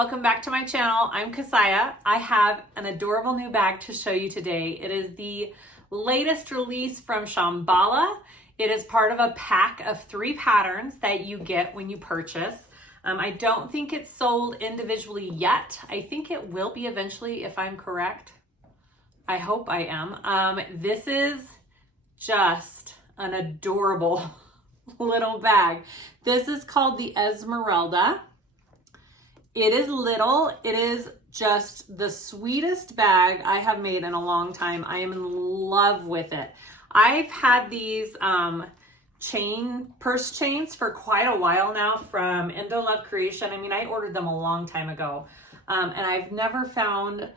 welcome back to my channel. I'm Kassiah. I have an adorable new bag to show you today. It is the latest release from Shamballa. It is part of a pack of 3 patterns that you get when you purchase. I don't think it's sold individually yet. I think it will be eventually if I'm correct. I hope I am. This is just an adorable little bag. This is called the Esmerelda. It is little. It is just the sweetest bag I have made in a long time. I am in love with it. I've had these purse chains for quite a while now from Indo Love Creation. I mean, I ordered them a long time ago, and I've never found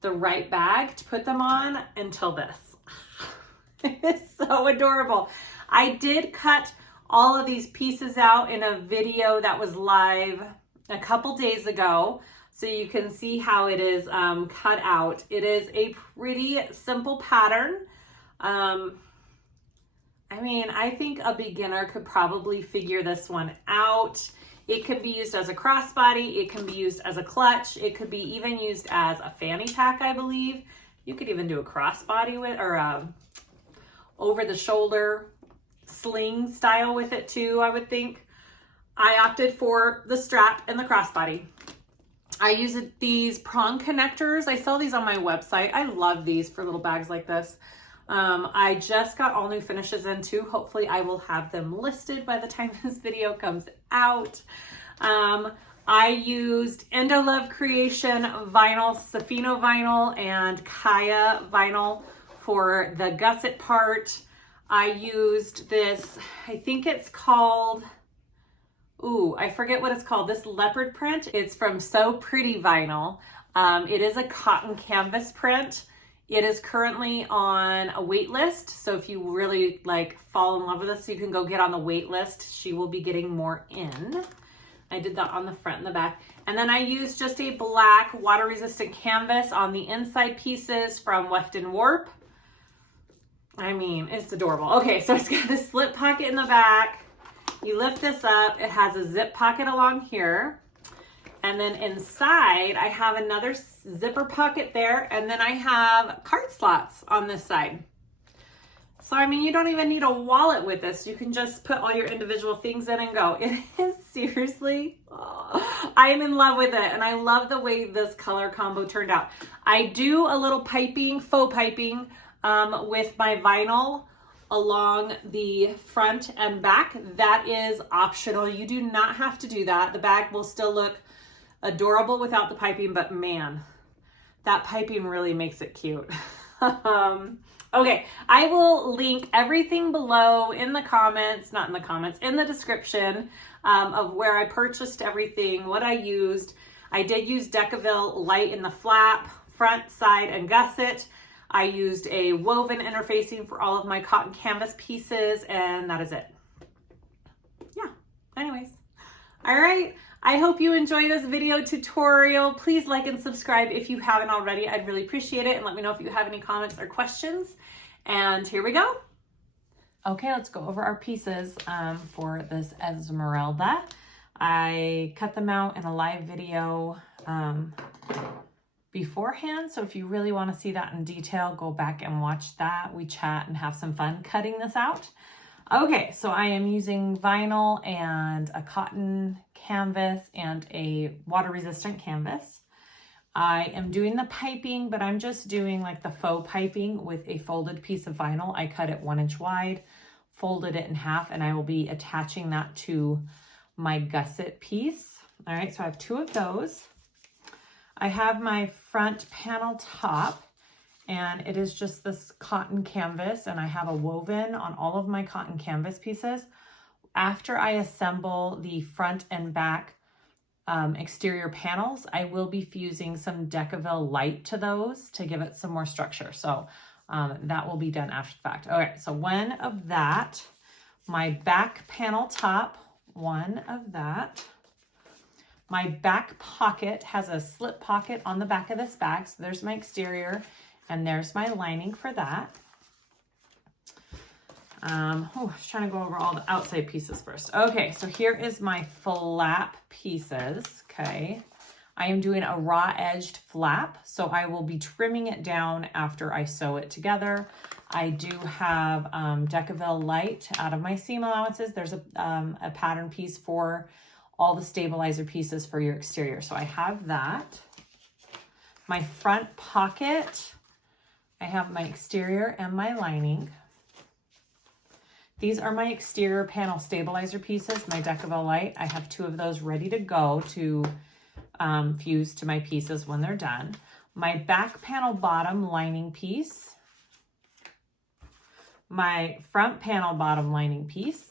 the right bag to put them on until this. It's so adorable. I did cut all of these pieces out in a video that was live a couple days ago, so you can see how it is cut out. It is a pretty simple pattern. I mean, I think a beginner could probably figure this one out. It could be used as a crossbody. It can be used as a clutch. It could be even used as a fanny pack, I believe. You could even do a crossbody with, or over the shoulder sling style with it too, I would think. I opted for the strap and the crossbody. I use these prong connectors. I sell these on my website. I love these for little bags like this. I just got all new finishes in too. Hopefully I will have them listed by the time this video comes out. I used Indo Love Creation vinyl, Safino vinyl, and Kassiah vinyl for the gusset part. I used this, I think it's called, I forget what it's called, this leopard print. It's from So Pretty Vinyl. It is a cotton canvas print. It is currently on a wait list. So if you really fall in love with this, you can go get on the wait list. She will be getting more in. I did that on the front and the back. And then I used just a black water resistant canvas on the inside pieces from Weft and Warp. I mean, it's adorable. Okay, so it's got this slip pocket in the back. You lift this up, it has a zip pocket along here. And then inside, I have another zipper pocket there. And then I have card slots on this side. So, I mean, you don't even need a wallet with this. You can just put all your individual things in and go. It is seriously, I am in love with it. And I love the way this color combo turned out. I do a little piping, faux piping with my vinyl along the front and back. That is optional. You do not have to do that. The bag will still look adorable without the piping, but man, that piping really makes it cute. Okay, I will link everything below in the comments, not in the comments, in the description of where I purchased everything, what I used. I did use Decaville light in the flap, front, side, and gusset. I used a woven interfacing for all of my cotton canvas pieces, and that is it. Yeah, anyways. All right, I hope you enjoy this video tutorial. Please like and subscribe if you haven't already. I'd really appreciate it, and let me know if you have any comments or questions. And here we go. Okay, let's go over our pieces for this Esmerelda. I cut them out in a live video beforehand, so if you really want to see that in detail, go back and watch that. We chat and have some fun cutting this out. Okay, so I am using vinyl and a cotton canvas and a water resistant canvas. I am doing the piping, but I'm just doing the faux piping with a folded piece of vinyl. I cut it 1 inch wide, folded it in half, and I will be attaching that to my gusset piece. All right, so I have 2 of those. I have my front panel top, and it is just this cotton canvas, and I have a woven on all of my cotton canvas pieces. After I assemble the front and back exterior panels, I will be fusing some Decaville light to those to give it some more structure. So that will be done after the fact. Okay, so 1 of that. My back panel top, 1 of that. My back pocket has a slip pocket on the back of this bag. So there's my exterior and there's my lining for that. I was trying to go over all the outside pieces first. Okay, so here is my flap pieces, okay? I am doing a raw edged flap, so I will be trimming it down after I sew it together. I do have Decaville Light out of my seam allowances. There's a pattern piece for all the stabilizer pieces for your exterior. So I have that. My front pocket, I have my exterior and my lining. These are my exterior panel stabilizer pieces, my Decaville Light. I have 2 of those ready to go to fuse to my pieces when they're done. My back panel bottom lining piece, my front panel bottom lining piece,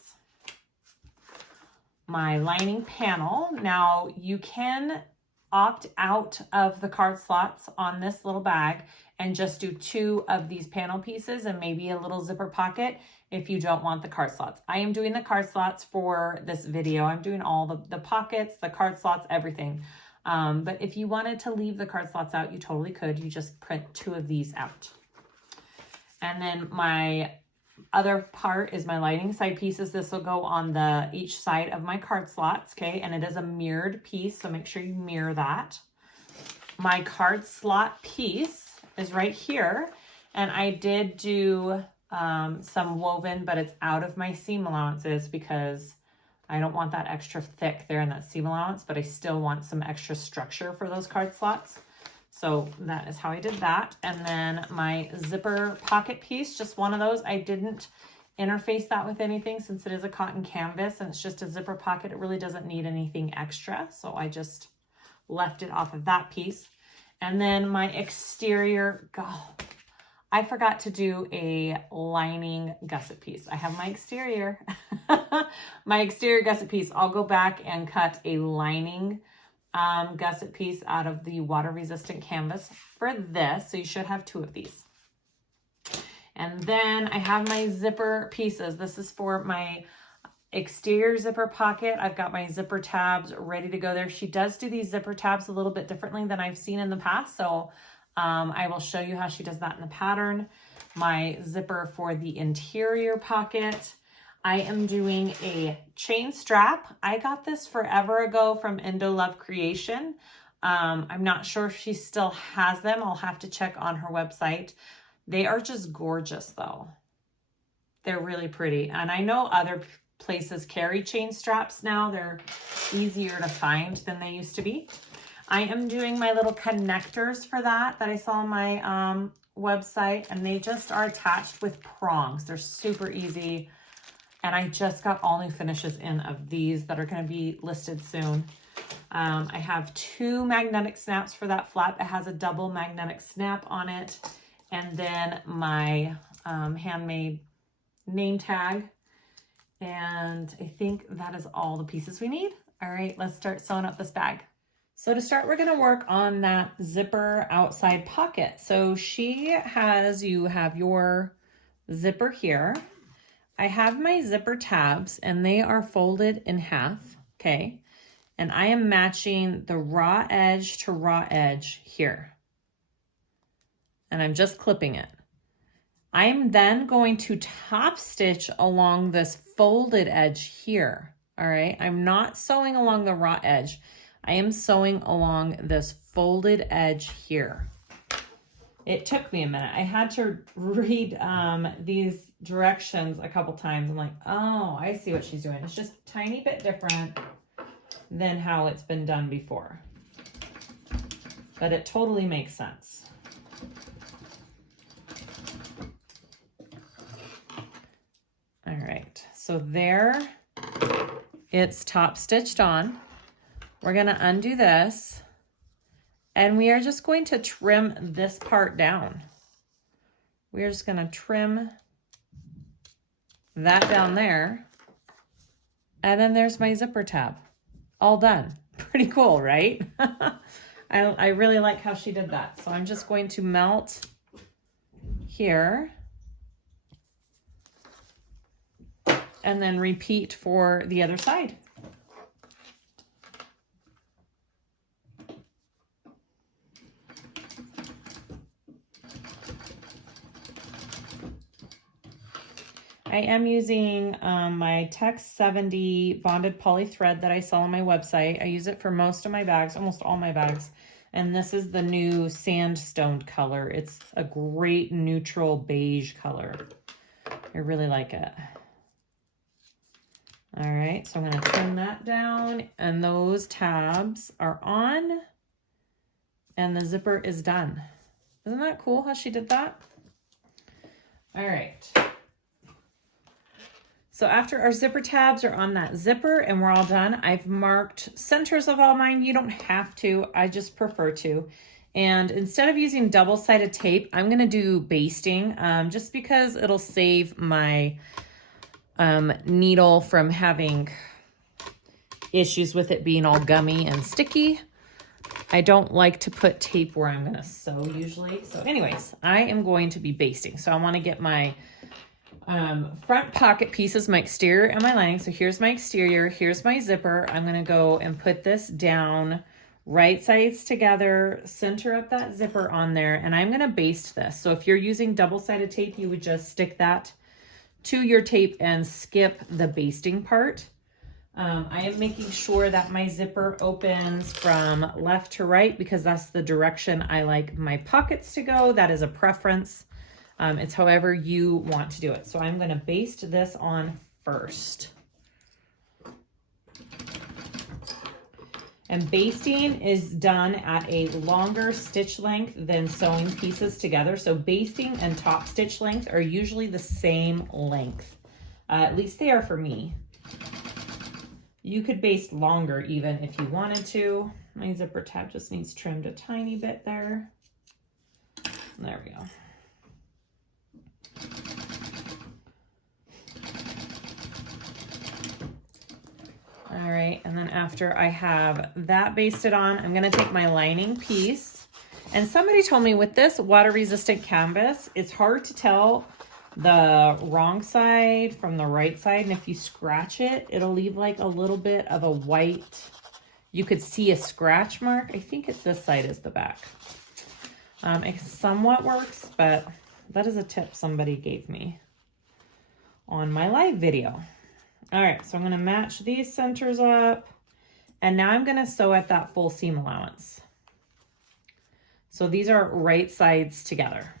my lining panel. Now you can opt out of the card slots on this little bag and just do 2 of these panel pieces and maybe a little zipper pocket if you don't want the card slots. I am doing the card slots for this video. I'm doing all the pockets, the card slots, everything. But if you wanted to leave the card slots out, you totally could. You just print 2 of these out. And then my other part is my lining side pieces. This will go on each side of my card slots, okay? And it is a mirrored piece, so make sure you mirror that. My card slot piece is right here, and I did do some woven, but it's out of my seam allowances because I don't want that extra thick there in that seam allowance, but I still want some extra structure for those card slots. So that is how I did that. And then my zipper pocket piece, just one of those. I didn't interface that with anything since it is a cotton canvas and it's just a zipper pocket. It really doesn't need anything extra. So I just left it off of that piece. And then my exterior, I forgot to do a lining gusset piece. I have my exterior, my exterior gusset piece. I'll go back and cut a lining gusset piece out of the water resistant canvas for this. So you should have 2 of these. And then I have my zipper pieces. This is for my exterior zipper pocket. I've got my zipper tabs ready to go there. She does do these zipper tabs a little bit differently than I've seen in the past. So I will show you how she does that in the pattern. My zipper for the interior pocket. I am doing a chain strap. I got this forever ago from Indo Love Creation. I'm not sure if she still has them. I'll have to check on her website. They are just gorgeous though. They're really pretty. And I know other places carry chain straps now. They're easier to find than they used to be. I am doing my little connectors for that I saw on my website, and they just are attached with prongs. They're super easy. And I just got all new finishes in of these that are going to be listed soon. I have 2 magnetic snaps for that flap. It has a double magnetic snap on it. And then my handmade name tag. And I think that is all the pieces we need. All right, let's start sewing up this bag. So to start, we're going to work on that zipper outside pocket. So you have your zipper here. I have my zipper tabs and they are folded in half, okay? And I am matching the raw edge to raw edge here. And I'm just clipping it. I'm then going to top stitch along this folded edge here, all right? I'm not sewing along the raw edge. I am sewing along this folded edge here. It took me a minute. I had to read these directions a couple times. I'm like, oh, I see what she's doing. It's just a tiny bit different than how it's been done before. But it totally makes sense. All right, so there it's top stitched on. We're gonna undo this and we are just going to trim this part down. We're just gonna trim that down there. And then there's my zipper tab, all done. Pretty cool, right? I really like how she did that. So I'm just going to melt here and then repeat for the other side. I am using my Tech 70 bonded poly thread that I sell on my website. I use it for most of my bags, almost all my bags. And this is the new sandstone color. It's a great neutral beige color. I really like it. All right, so I'm going to trim that down, and those tabs are on, and the zipper is done. Isn't that cool how she did that? All right. So after our zipper tabs are on that zipper and we're all done, I've marked centers of all mine. You don't have to, I just prefer to. And instead of using double-sided tape, I'm gonna do basting just because it'll save my needle from having issues with it being all gummy and sticky. I don't like to put tape where I'm gonna sew usually. So anyways, I am going to be basting. So I wanna get my front pocket pieces, my exterior and my lining. So here's my exterior, here's my zipper. I'm gonna go and put this down, right sides together, center up that zipper on there, and I'm gonna baste this. So if you're using double-sided tape, you would just stick that to your tape and skip the basting part. I am making sure that my zipper opens from left to right because that's the direction I like my pockets to go. That is a preference. It's however you want to do it. So I'm going to baste this on first. And basting is done at a longer stitch length than sewing pieces together. So basting and top stitch length are usually the same length. At least they are for me. You could baste longer even if you wanted to. My zipper tab just needs trimmed a tiny bit there. There we go. All right, and then after I have that basted on, I'm gonna take my lining piece. And somebody told me with this water-resistant canvas, it's hard to tell the wrong side from the right side. And if you scratch it, it'll leave like a little bit of a white, you could see a scratch mark. I think it's this side is the back. It somewhat works, but that is a tip somebody gave me on my live video. All right, so I'm gonna match these centers up, and now I'm gonna sew at that full seam allowance. So these are right sides together.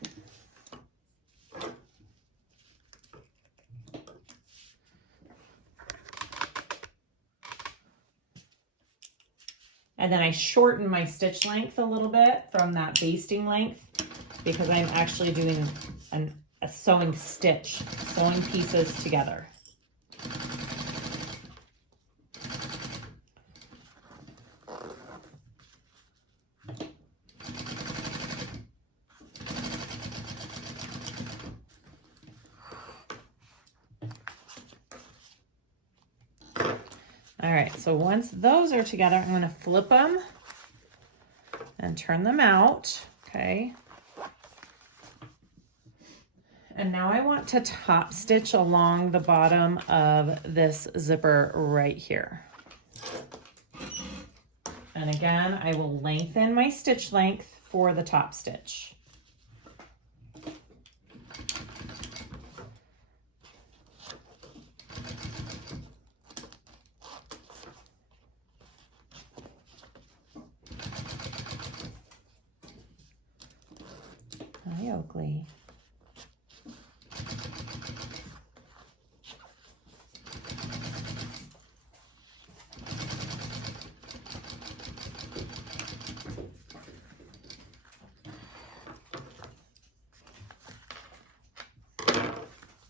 And then I shorten my stitch length a little bit from that basting length because I'm actually doing a sewing stitch, sewing pieces together. All right, so once those are together, I'm going to flip them and turn them out, okay? And now I want to top stitch along the bottom of this zipper right here. And again, I will lengthen my stitch length for the top stitch. Hi, Oakley.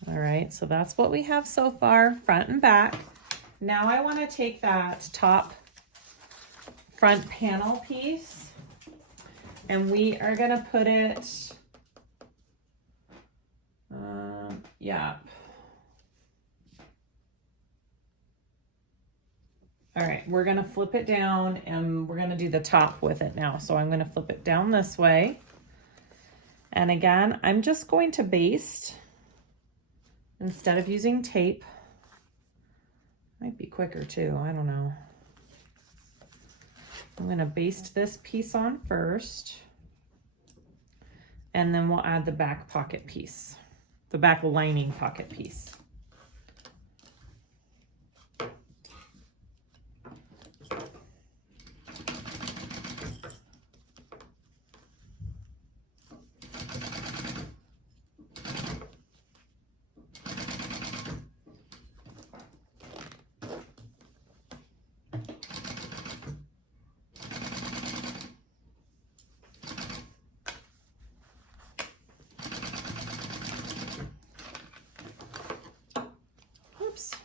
All right, so that's what we have so far, front and back. Now I want to take that top front panel piece and we are going to put it, yeah. All right, we're going to flip it down and we're going to do the top with it now. So I'm going to flip it down this way. And again, I'm just going to baste instead of using tape. Might be quicker too, I don't know. I'm gonna baste this piece on first, and then we'll add the back pocket piece, the back lining pocket piece.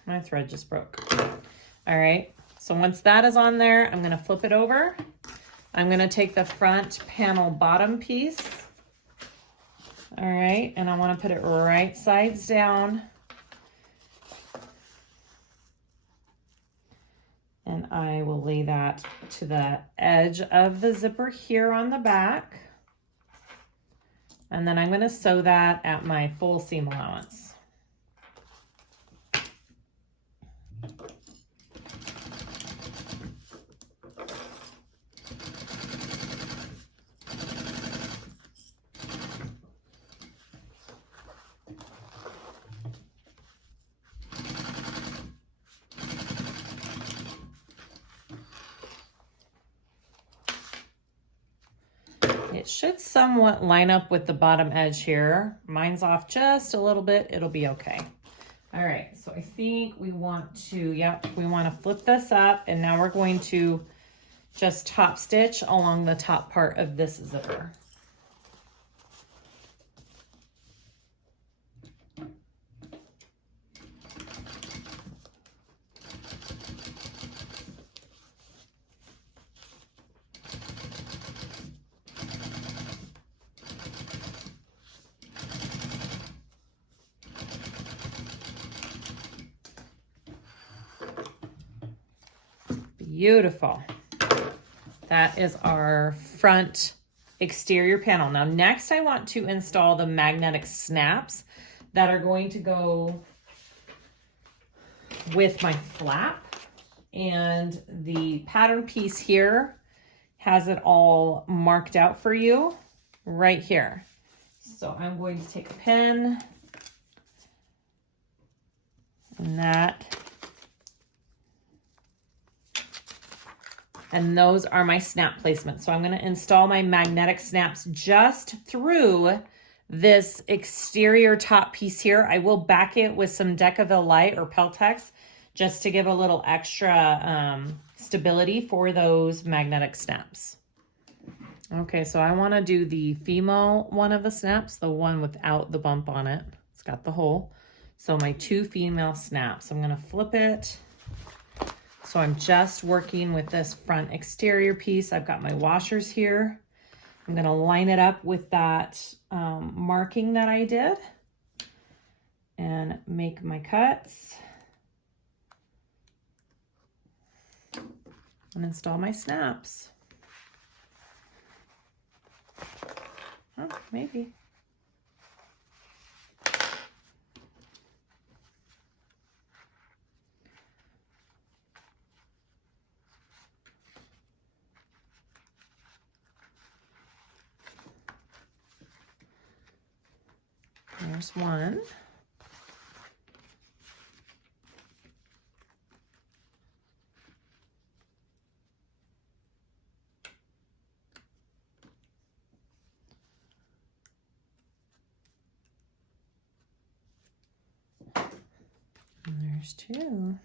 my thread just broke. All right, so once that is on there, I'm gonna flip it over. I'm gonna take the front panel bottom piece. All right, and I wanna put it right sides down. And I will lay that to the edge of the zipper here on the back. And then I'm gonna sew that at my full seam allowance. It should somewhat line up with the bottom edge here. Mine's off just a little bit, it'll be okay. All right, so I think we want to, we want to flip this up, and now we're going to just top stitch along the top part of this zipper. Beautiful. That is our front exterior panel. Now next I want to install the magnetic snaps that are going to go with my flap, and the pattern piece here has it all marked out for you right here. So I'm going to take a pin and that. And those are my snap placements. So I'm going to install my magnetic snaps just through this exterior top piece here. I will back it with some Decaville Light or Peltex just to give a little extra stability for those magnetic snaps. Okay, so I want to do the female one of the snaps, the one without the bump on it. It's got the hole. So my 2 female snaps, I'm going to flip it. So I'm just working with this front exterior piece. I've got my washers here. I'm going to line it up with that marking that I did and make my cuts and install my snaps. Oh, maybe. There's one. And there's 2.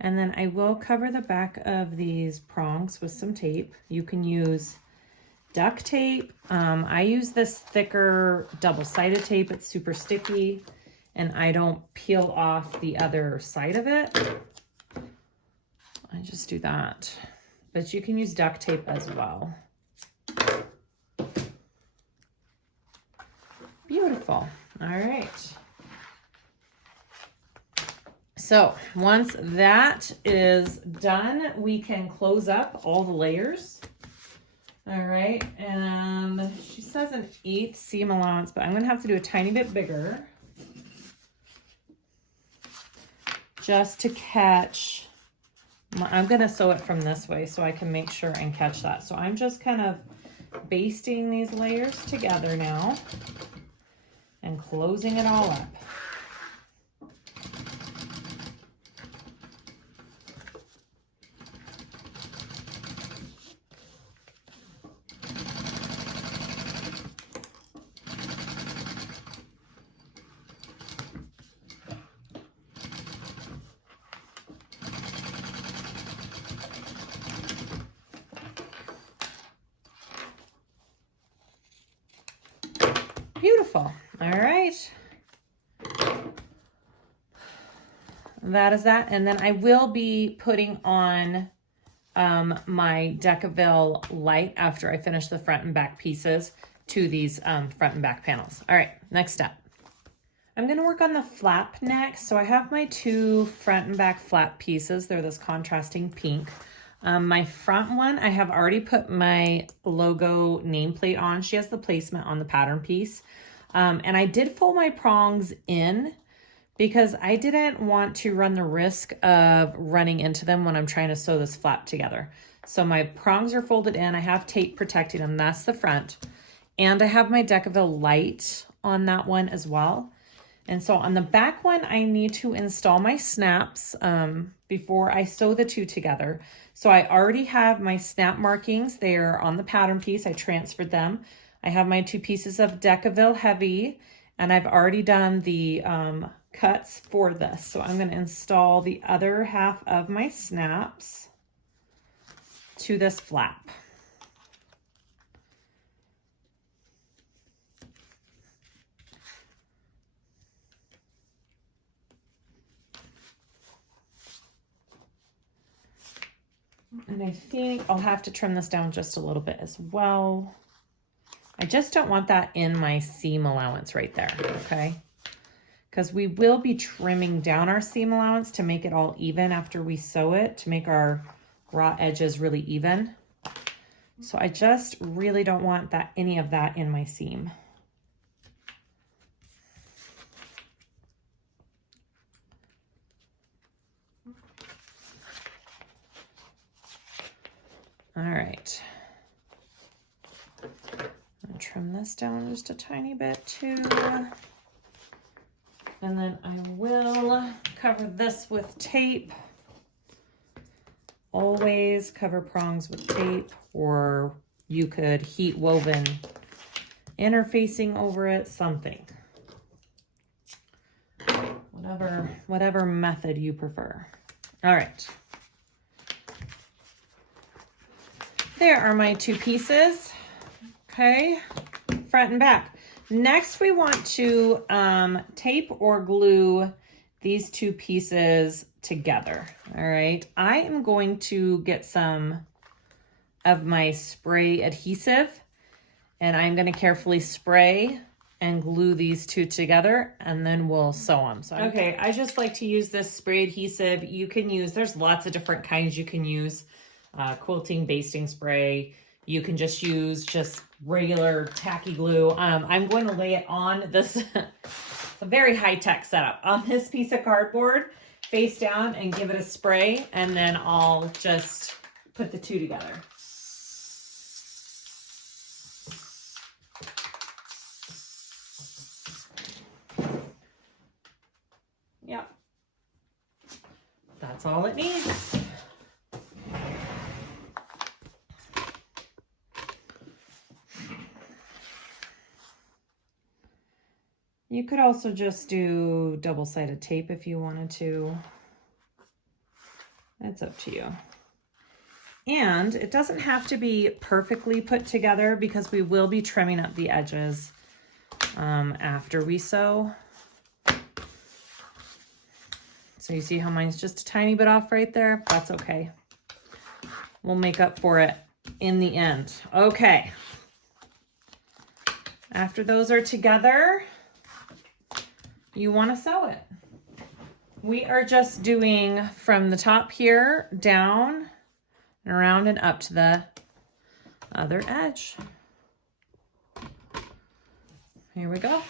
And then I will cover the back of these prongs with some tape. You can use duct tape. I use this thicker double-sided tape. It's super sticky and I don't peel off the other side of it. I just do that. But you can use duct tape as well. Beautiful. All right. So once that is done, we can close up all the layers. All right, and she says an 1/8 seam allowance, but I'm gonna have to do a tiny bit bigger just to catch, I'm gonna sew it from this way so I can make sure and catch that. So I'm just kind of basting these layers together now and closing it all up. Beautiful. All right. That is that. And then I will be putting on my Decaville light after I finish the front and back pieces to these front and back panels. All right, next step. I'm going to work on the flap next. So I have my 2 front and back flap pieces. They're this contrasting pink. My front one, I have already put my logo nameplate on. She has the placement on the pattern piece. And I did fold my prongs in because I didn't want to run the risk of running into them when I'm trying to sew this flap together. So my prongs are folded in. I have tape protecting them. That's the front. And I have my Decaville light on that one as well. And so on the back one, I need to install my snaps before I sew the 2 together. So I already have my snap markings. They're on the pattern piece. I transferred them. I have my 2 pieces of Decaville heavy, and I've already done the cuts for this. So I'm going to install the other half of my snaps to this flap. And I think I'll have to trim this down just a little bit as well. I just don't want that in my seam allowance right there, okay? Because we will be trimming down our seam allowance to make it all even after we sew it, to make our raw edges really even. So I just really don't want that, any of that in my seam. All right. I'm gonna trim this down just a tiny bit too. And then I will cover this with tape. Always cover prongs with tape, or you could heat woven interfacing over it, something. Whatever method you prefer. All right. There are my 2 pieces. Okay, front and back. Next, we want to tape or glue these 2 pieces together. All right, I am going to get some of my spray adhesive, and I'm going to carefully spray and glue these 2 together, and then we'll sew them. So, okay, I just like to use this spray adhesive. You can use, there's lots of different kinds you can use. Quilting basting spray. You can just use regular tacky glue. I'm going to lay it on this, it's a very high-tech setup, on this piece of cardboard, face down, and give it a spray, and then I'll just put the 2 together. Yep. That's all it needs. You could also just do double-sided tape if you wanted to. That's up to you. And it doesn't have to be perfectly put together because we will be trimming up the edges after we sew. So you see how mine's just a tiny bit off right there? That's okay. We'll make up for it in the end. Okay. After those are together, you want to sew it. We are just doing from the top here down and around and up to the other edge. Here we go.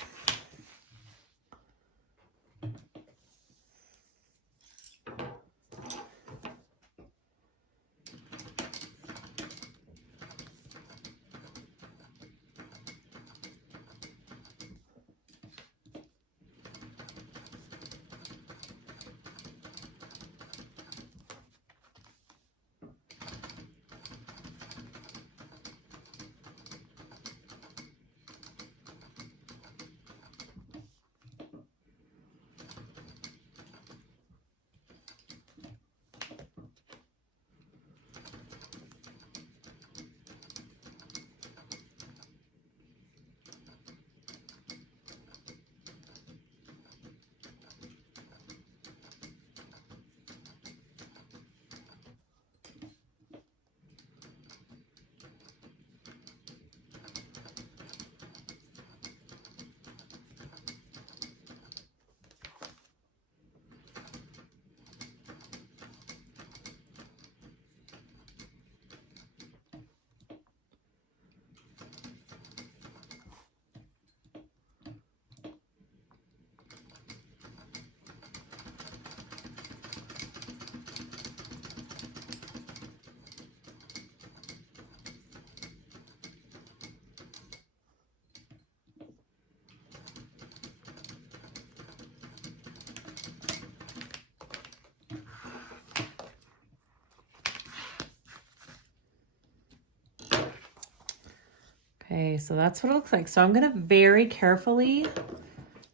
Okay, so that's what it looks like. So I'm gonna very carefully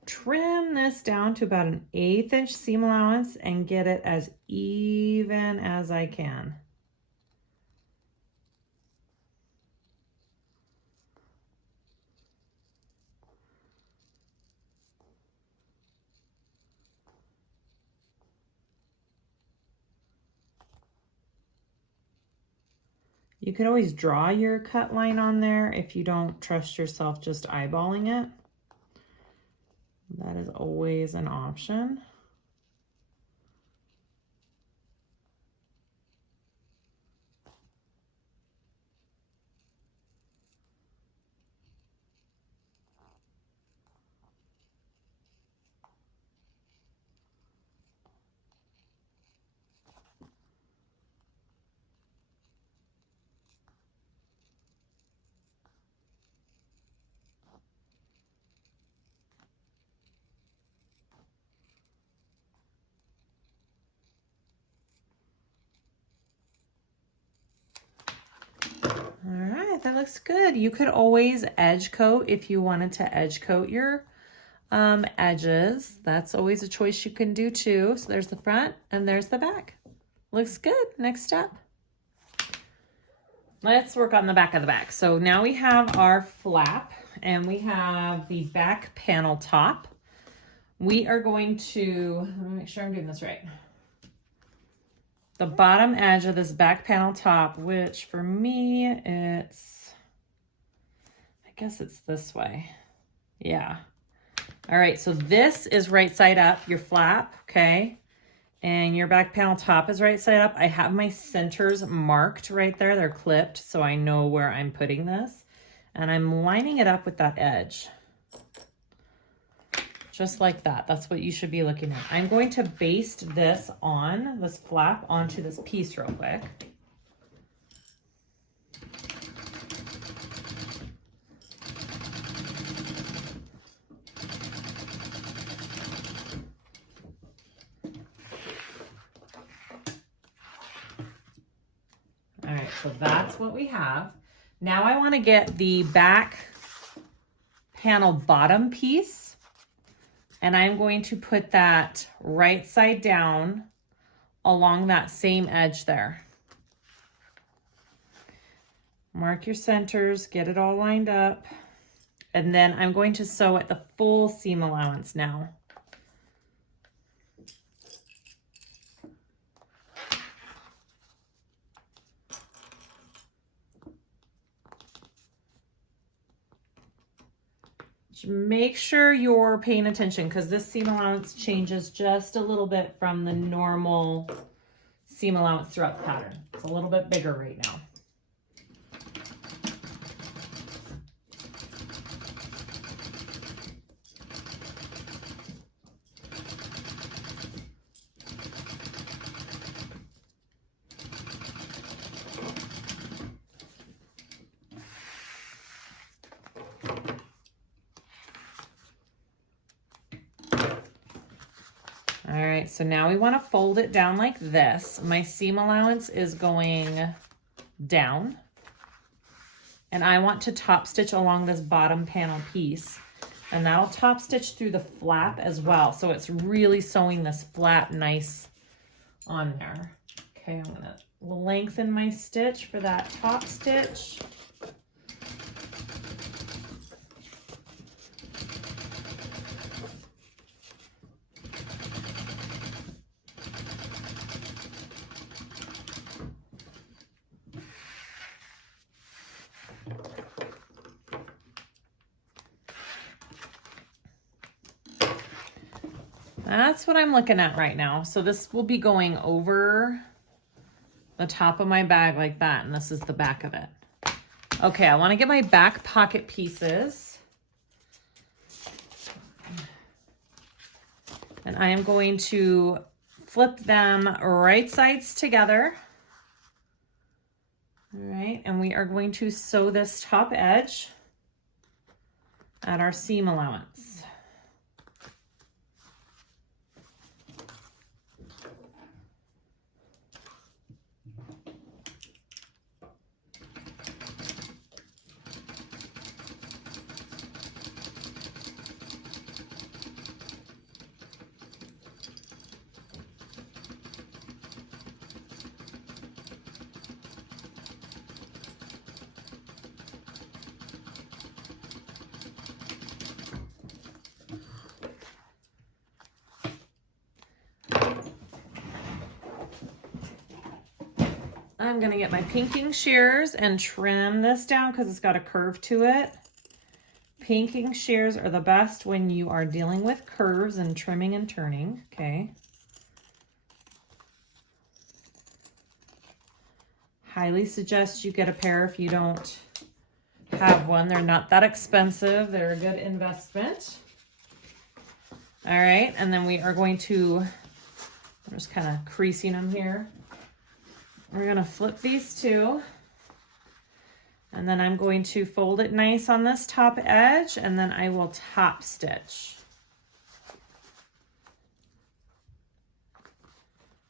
trim this down to about an 1/8 inch seam allowance and get it as even as I can. You could always draw your cut line on there if you don't trust yourself just eyeballing it. That is always an option. All right, that looks good. You could always edge coat if you wanted to edge coat your edges. That's always a choice you can do too. So there's the front and there's the back. Looks good. Next step. Let's work on the back of the back. So now we have our flap and we have the back panel top. We are going to, let me make sure I'm doing this right. The bottom edge of this back panel top, which for me, I guess it's this way. Yeah. All right, so this is right side up, your flap, okay? And your back panel top is right side up. I have my centers marked right there. They're clipped, so I know where I'm putting this. And I'm lining it up with that edge. Just like that. That's what you should be looking at. I'm going to baste this flap onto this piece real quick. All right, so that's what we have. Now I want to get the back panel bottom piece. And I'm going to put that right side down along that same edge there. Mark your centers, get it all lined up. And then I'm going to sew at the full seam allowance now. Make sure you're paying attention because this seam allowance changes just a little bit from the normal seam allowance throughout the pattern. It's a little bit bigger right now. All right, so now we want to fold it down like this. My seam allowance is going down. And I want to top stitch along this bottom panel piece. And that'll top stitch through the flap as well. So it's really sewing this flap nice on there. Okay, I'm gonna lengthen my stitch for that top stitch. That's what I'm looking at right now. So this will be going over the top of my bag like that, and this is the back of it. Okay, I want to get my back pocket pieces. And I am going to flip them right sides together. All right, and we are going to sew this top edge at our seam allowance. I'm gonna get my pinking shears and trim this down because it's got a curve to it. Pinking shears are the best when you are dealing with curves and trimming and turning, okay? Highly suggest you get a pair if you don't have one. They're not that expensive. They're a good investment. All right, and then we are going to, I'm just kind of creasing them here. We're gonna flip these two. And then I'm going to fold it nice on this top edge, and then I will top stitch.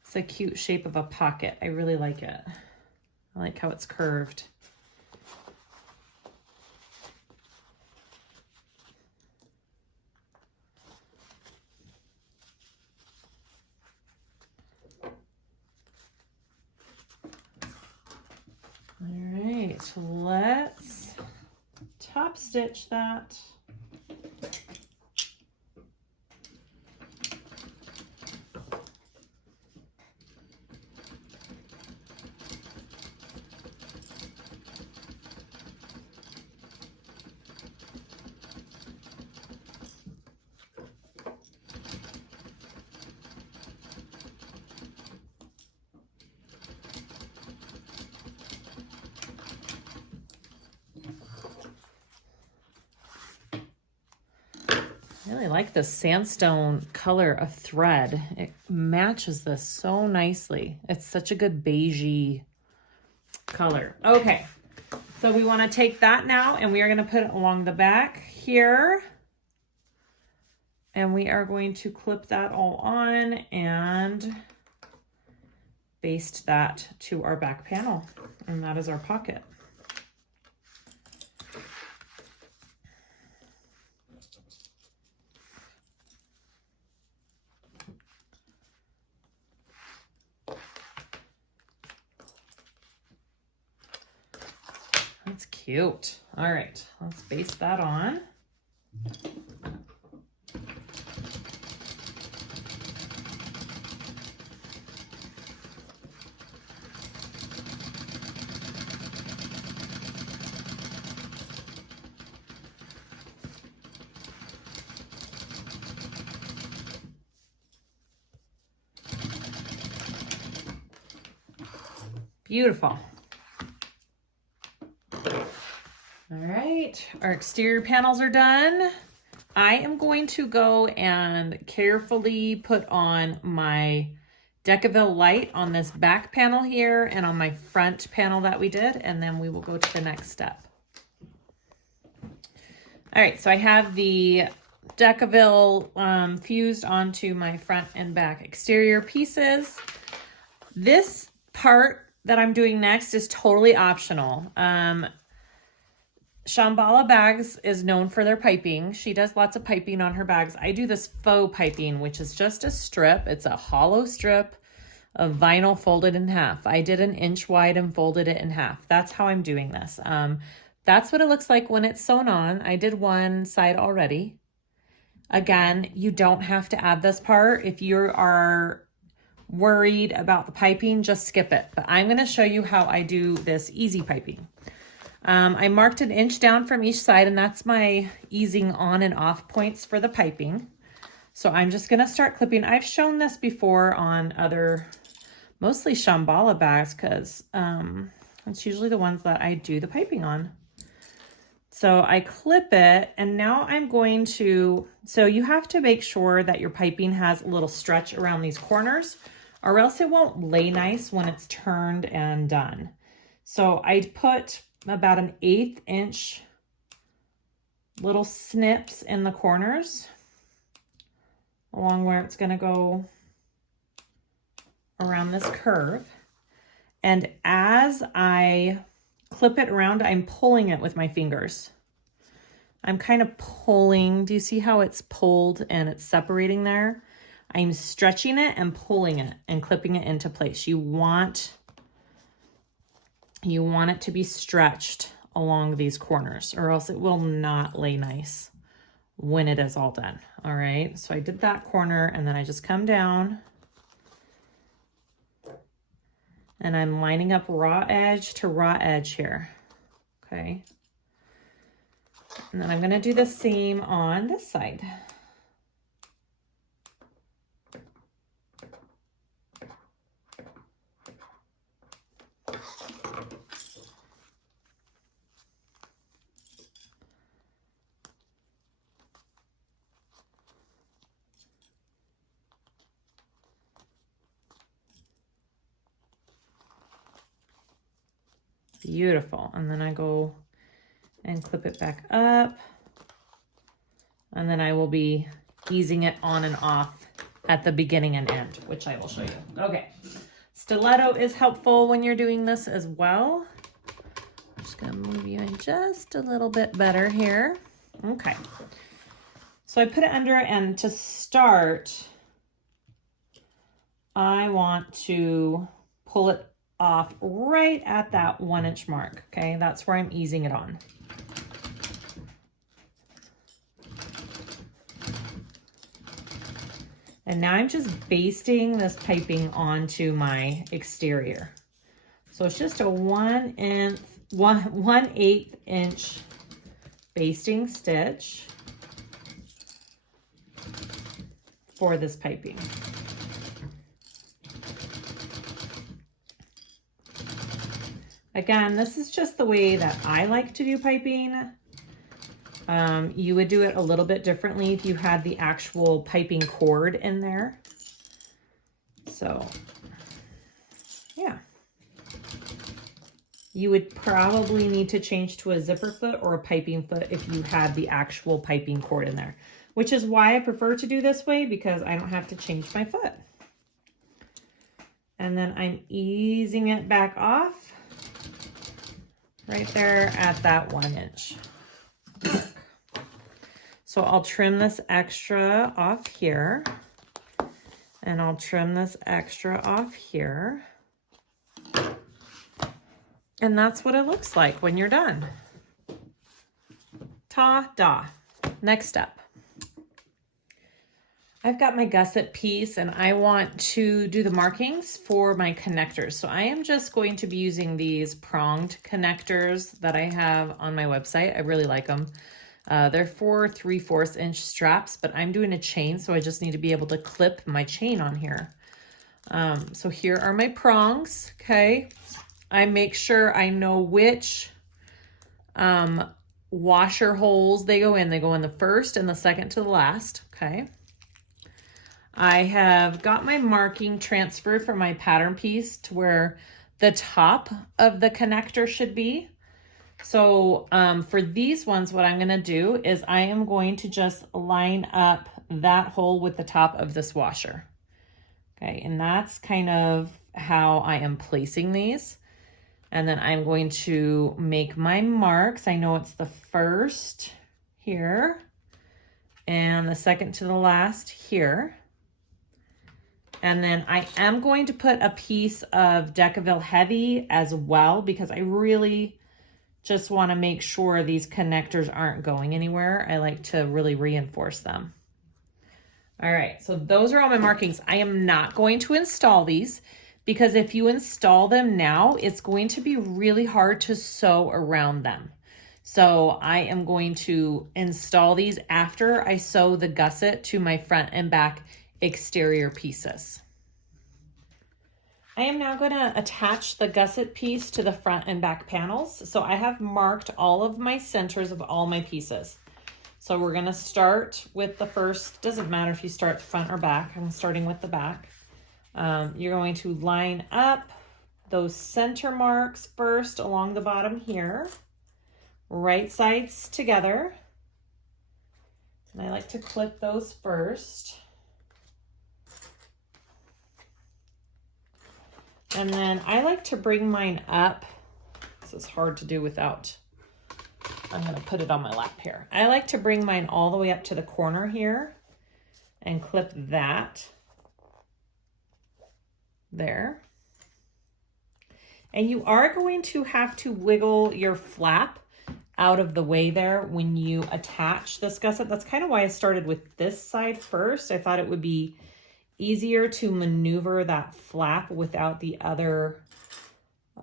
It's a cute shape of a pocket. I really like it. I like how it's curved. All right, let's top stitch that. I really like the sandstone color of thread. It matches this so nicely. It's such a good beigey color. Okay, so we want to take that now and we are going to put it along the back here. And we are going to clip that all on and baste that to our back panel. And that is our pocket. That's cute. All right, let's baste that on. Beautiful. All right, our exterior panels are done. I am going to go and carefully put on my Decaville light on this back panel here and on my front panel that we did, and then we will go to the next step. All right, so I have the Decaville fused onto my front and back exterior pieces. This part that I'm doing next is totally optional. Shamballa Bags is known for their piping. She does lots of piping on her bags. I do this faux piping, which is just a strip. It's a hollow strip of vinyl folded in half. I did an inch wide and folded it in half. That's how I'm doing this. That's what it looks like when it's sewn on. I did one side already. Again, you don't have to add this part. If you are worried about the piping, just skip it. But I'm going to show you how I do this easy piping. I marked an inch down from each side, and that's my easing on and off points for the piping. So I'm just going to start clipping. I've shown this before on other, mostly Shamballa bags, because it's usually the ones that I do the piping on. So I clip it, and now I'm going to, so you have to make sure that your piping has a little stretch around these corners, or else it won't lay nice when it's turned and done. So I put about an 1/8 inch little snips in the corners along where it's going to go around this curve. And as I clip it around, I'm pulling it with my fingers. I'm kind of pulling. Do you see how it's pulled and it's separating there? I'm stretching it and pulling it and clipping it into place. You want it to be stretched along these corners, or else it will not lay nice when it is all done. All right, so I did that corner, and then I just come down And I'm lining up raw edge to raw edge here. Okay. And then I'm going to do the same on this side. Beautiful. And then I go and clip it back up. And then I will be easing it on and off at the beginning and end, which I will show you. Okay. Stiletto is helpful when you're doing this as well. I'm just going to move you in just a little bit better here. Okay. So I put it under, and to start, I want to pull it off right at that 1 inch mark. Okay, that's where I'm easing it on. And now I'm just basting this piping onto my exterior. So it's just a 1/8 inch basting stitch for this piping. Again, this is just the way that I like to do piping. You would do it a little bit differently if you had the actual piping cord in there. So, yeah. You would probably need to change to a zipper foot or a piping foot if you had the actual piping cord in there, which is why I prefer to do this way, because I don't have to change my foot. And then I'm easing it back off right there at that 1 inch. So I'll trim this extra off here, and I'll trim this extra off here. And that's what it looks like when you're done. Ta-da. Next step. I've got my gusset piece, and I want to do the markings for my connectors. So I am just going to be using these pronged connectors that I have on my website. I really like them. They're 4 3/4 inch straps, but I'm doing a chain, so I just need to be able to clip my chain on here. So here are my prongs, okay? I make sure I know which washer holes they go in. They go in the first and the second to the last, okay? I have got my marking transferred from my pattern piece to where the top of the connector should be. So for these ones, what I'm going to do is I am going to just line up that hole with the top of this washer. Okay, and that's kind of how I am placing these. And then I'm going to make my marks. I know it's the first here and the second to the last here. And then I am going to put a piece of Decaville Heavy as well, because I really just want to make sure these connectors aren't going anywhere. I like to really reinforce them. All right, so those are all my markings. I am not going to install these, because if you install them now, it's going to be really hard to sew around them. So I am going to install these after I sew the gusset to my front and back exterior pieces. I am now going to attach the gusset piece to the front and back panels. So I have marked all of my centers of all my pieces. So we're going to start with the first, doesn't matter if you start front or back, I'm starting with the back. You're going to line up those center marks first along the bottom here, right sides together. And I like to clip those first. And then I like to bring mine up. This is hard to do without, I'm going to put it on my lap here. I like to bring mine all the way up to the corner here and clip that there. And you are going to have to wiggle your flap out of the way there when you attach this gusset. That's kind of why I started with this side first. I thought it would be easier to maneuver that flap without the other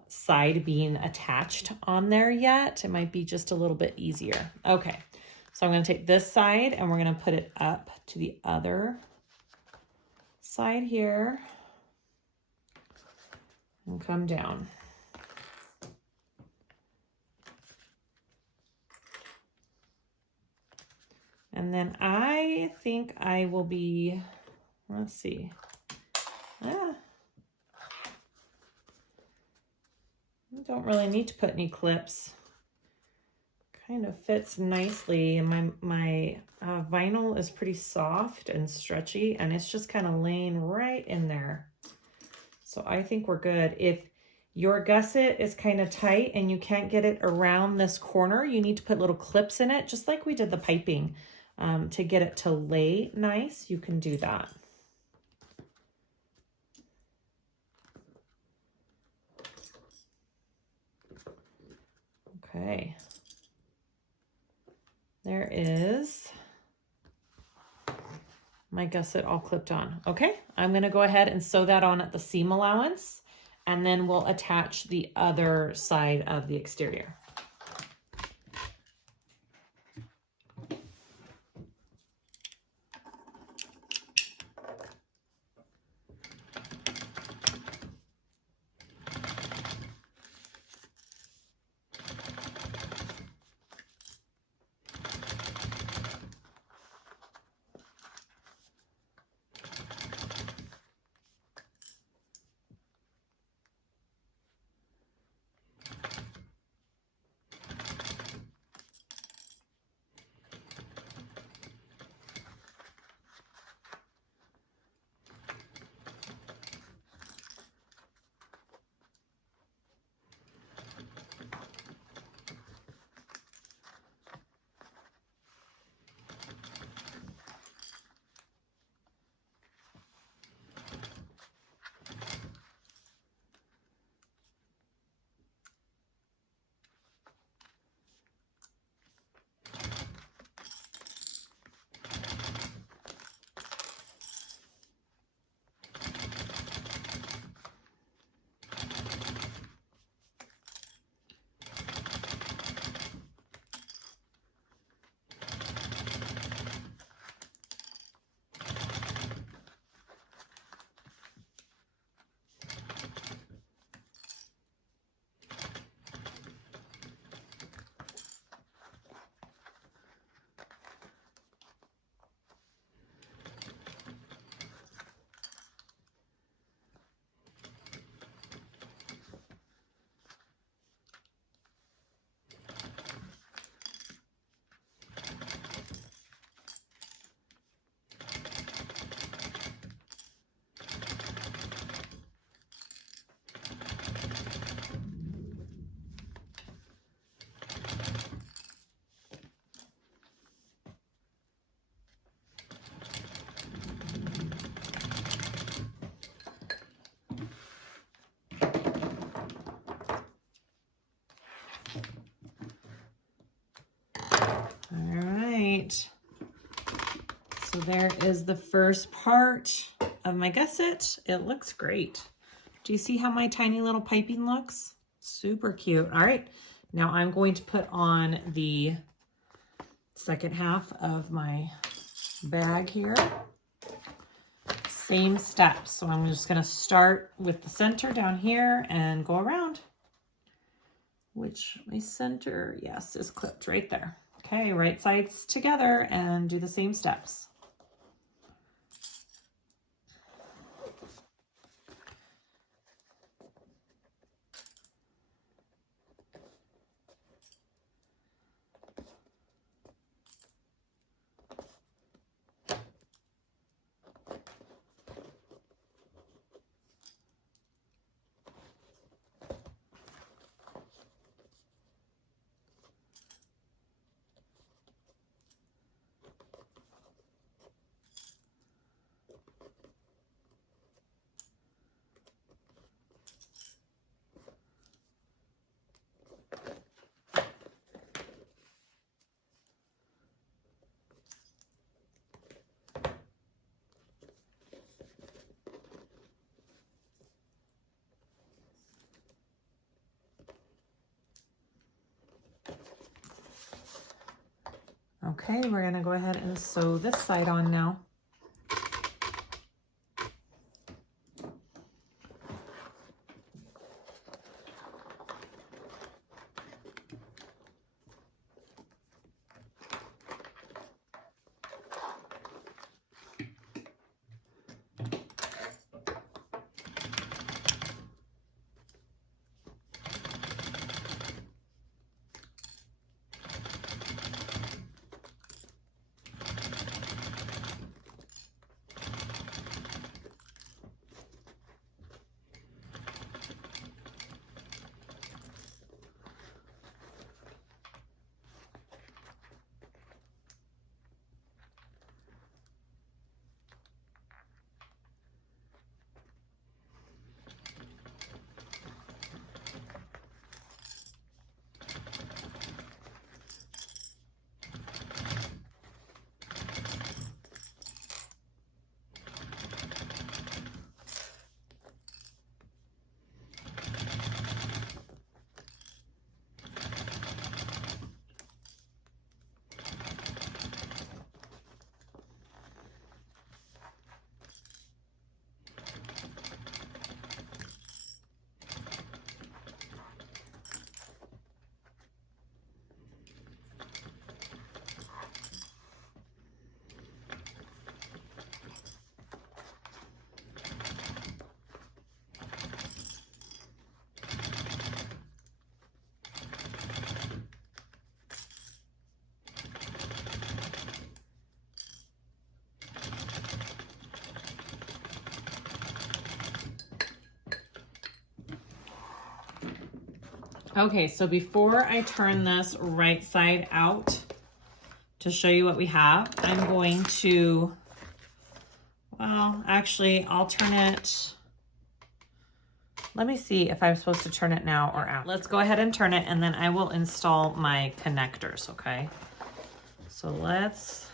side being attached on there yet. It might be just a little bit easier. Okay, so I'm going to take this side and we're going to put it up to the other side here and come down. And then I think I will be, let's see. I don't really need to put any clips. Kind of fits nicely, and my vinyl is pretty soft and stretchy, and it's just kind of laying right in there. So I think we're good. If your gusset is kind of tight and you can't get it around this corner, you need to put little clips in it, just like we did the piping. To get it to lay nice, you can do that. Okay. There is my gusset all clipped on. Okay, I'm gonna go ahead and sew that on at the seam allowance, and then we'll attach the other side of the exterior. So there is the first part of my gusset. It looks great. Do you see how my tiny little piping looks? Super cute. All right, now I'm going to put on the second half of my bag here. Same steps. So I'm just going to start with the center down here and go around, which my center, yes, is clipped right there. Okay, right sides together and do the same steps. Okay, we're gonna go ahead and sew this side on now. Okay, so before I turn this right side out to show you what we have, I'm going to, well, actually, I'll turn it, let me see if I'm supposed to turn it now or out. Let's go ahead and turn it, and then I will install my connectors, okay? So let's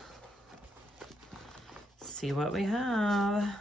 see what we have.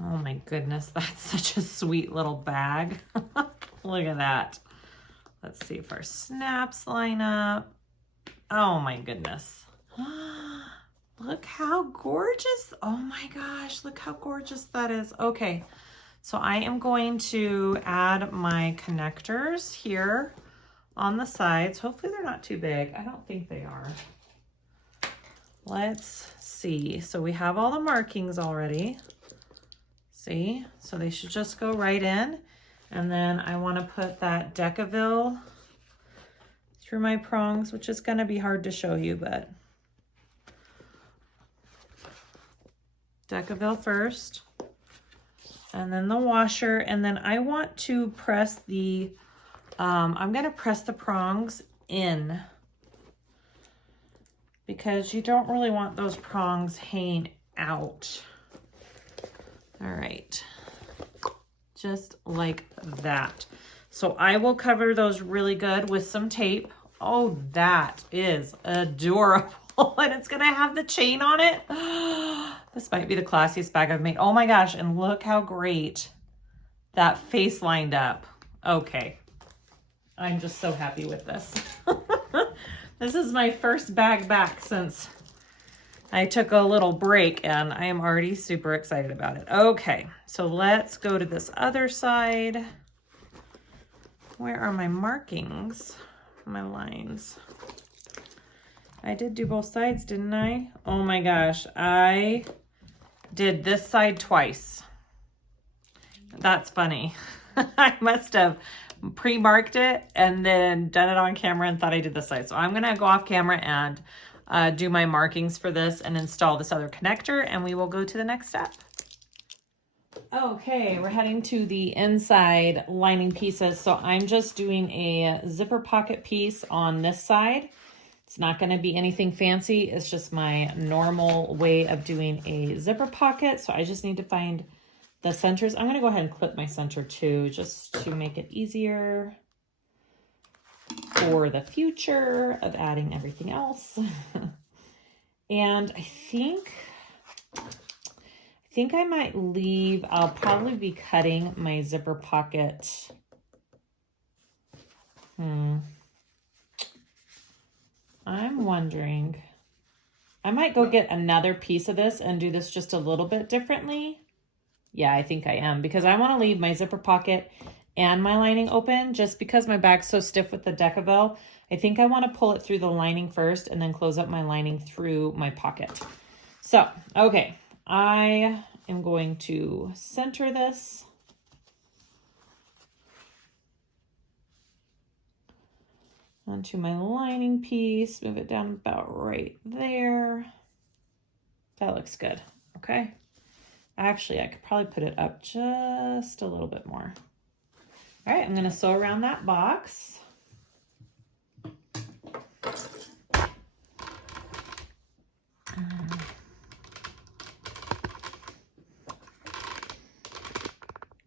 Oh my goodness, that's such a sweet little bag. Look at that. Let's see if our snaps line up. Oh my goodness. Look how gorgeous. Oh my gosh, look how gorgeous that is. Okay, so I am going to add my connectors here on the sides. Hopefully they're not too big. I don't think they are. Let's see. So we have all the markings already. See, so they should just go right in. And then I want to put that Decaville through my prongs, which is going to be hard to show you, but Decaville first, and then the washer. And then I want to press the, I'm going to press the prongs in because you don't really want those prongs hanging out. All right, just like that. So I will cover those really good with some tape. Oh, that is adorable. And it's gonna have the chain on it. This might be the classiest bag I've made. Oh my gosh, and look how great that face lined up. Okay, I'm just so happy with this. This is my first bag back since I took a little break, and I am already super excited about it. Okay, so let's go to this other side. Where are my markings? My lines. I did do both sides, didn't I? Oh my gosh, I did this side twice. That's funny. I must have pre-marked it and then done it on camera and thought I did this side. So I'm gonna go off camera and do my markings for this and install this other connector, and we will go to the next step. Okay, we're heading to the inside lining pieces. So I'm just doing a zipper pocket piece on this side. It's not going to be anything fancy. It's just my normal way of doing a zipper pocket. So I just need to find the centers. I'm going to go ahead and clip my center too, just to make it easier for the future of adding everything else. And I think I might leave, I'll probably be cutting my zipper pocket. I'm wondering, I might go get another piece of this and do this just a little bit differently. Yeah, I think I am, because I want to leave my zipper pocket and my lining open just because my bag's so stiff with the Decaville. I think I want to pull it through the lining first and then close up my lining through my pocket. So, okay, I am going to center this. Onto my lining piece, move it down about right there. That looks good, okay? Actually, I could probably put it up just a little bit more. All right, I'm gonna sew around that box.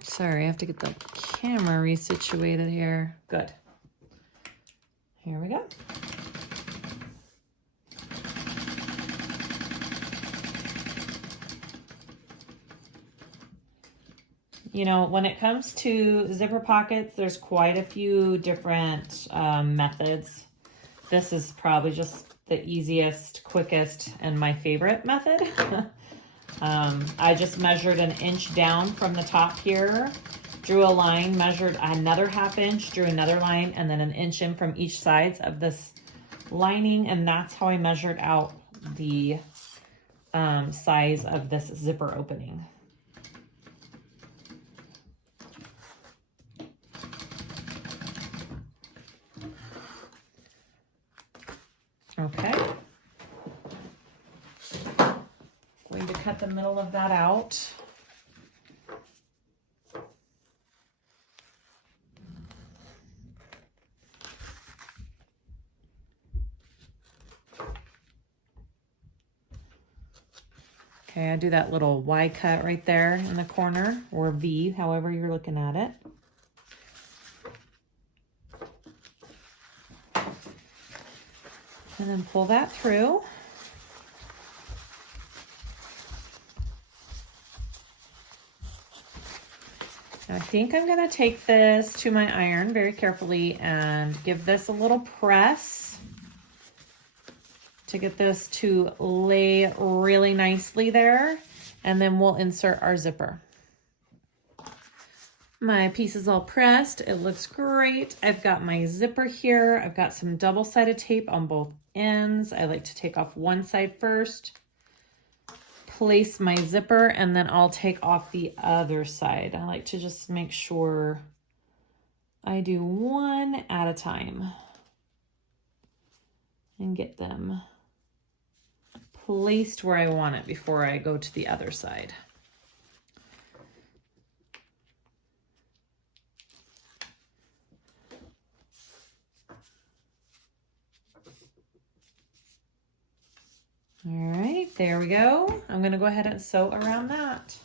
Sorry, I have to get the camera resituated here. Good. Here we go. You know, when it comes to zipper pockets, there's quite a few different methods. This is probably just the easiest, quickest, and my favorite method. I just measured 1 inch down from the top here, drew a line, measured another 1/2 inch, drew another line, and then 1 inch in from each sides of this lining, and that's how I measured out the size of this zipper opening. Okay. Going to cut the middle of that out. Okay, I do that little Y cut right there in the corner, or V, however you're looking at it. And then pull that through. I think I'm gonna take this to my iron very carefully and give this a little press to get this to lay really nicely there, and then we'll insert our zipper. My piece is all pressed. It looks great. I've got my zipper here. I've got some double-sided tape on both ends. I like to take off one side first, place my zipper, and then I'll take off the other side. I like to just make sure I do one at a time and get them placed where I want it before I go to the other side. All right, there we go. I'm going to go ahead and sew around that.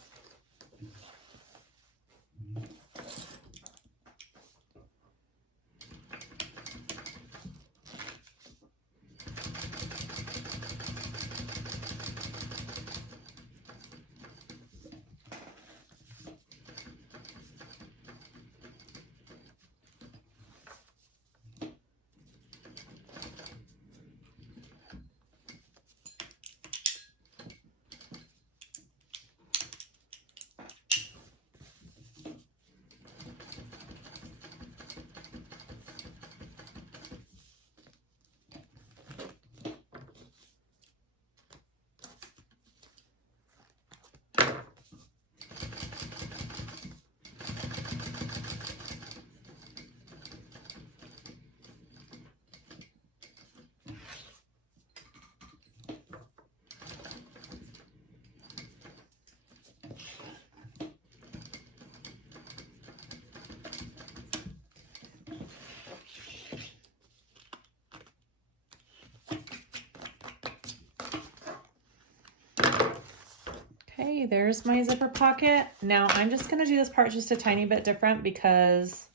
Okay, there's my zipper pocket. Now I'm just gonna do this part just a tiny bit different because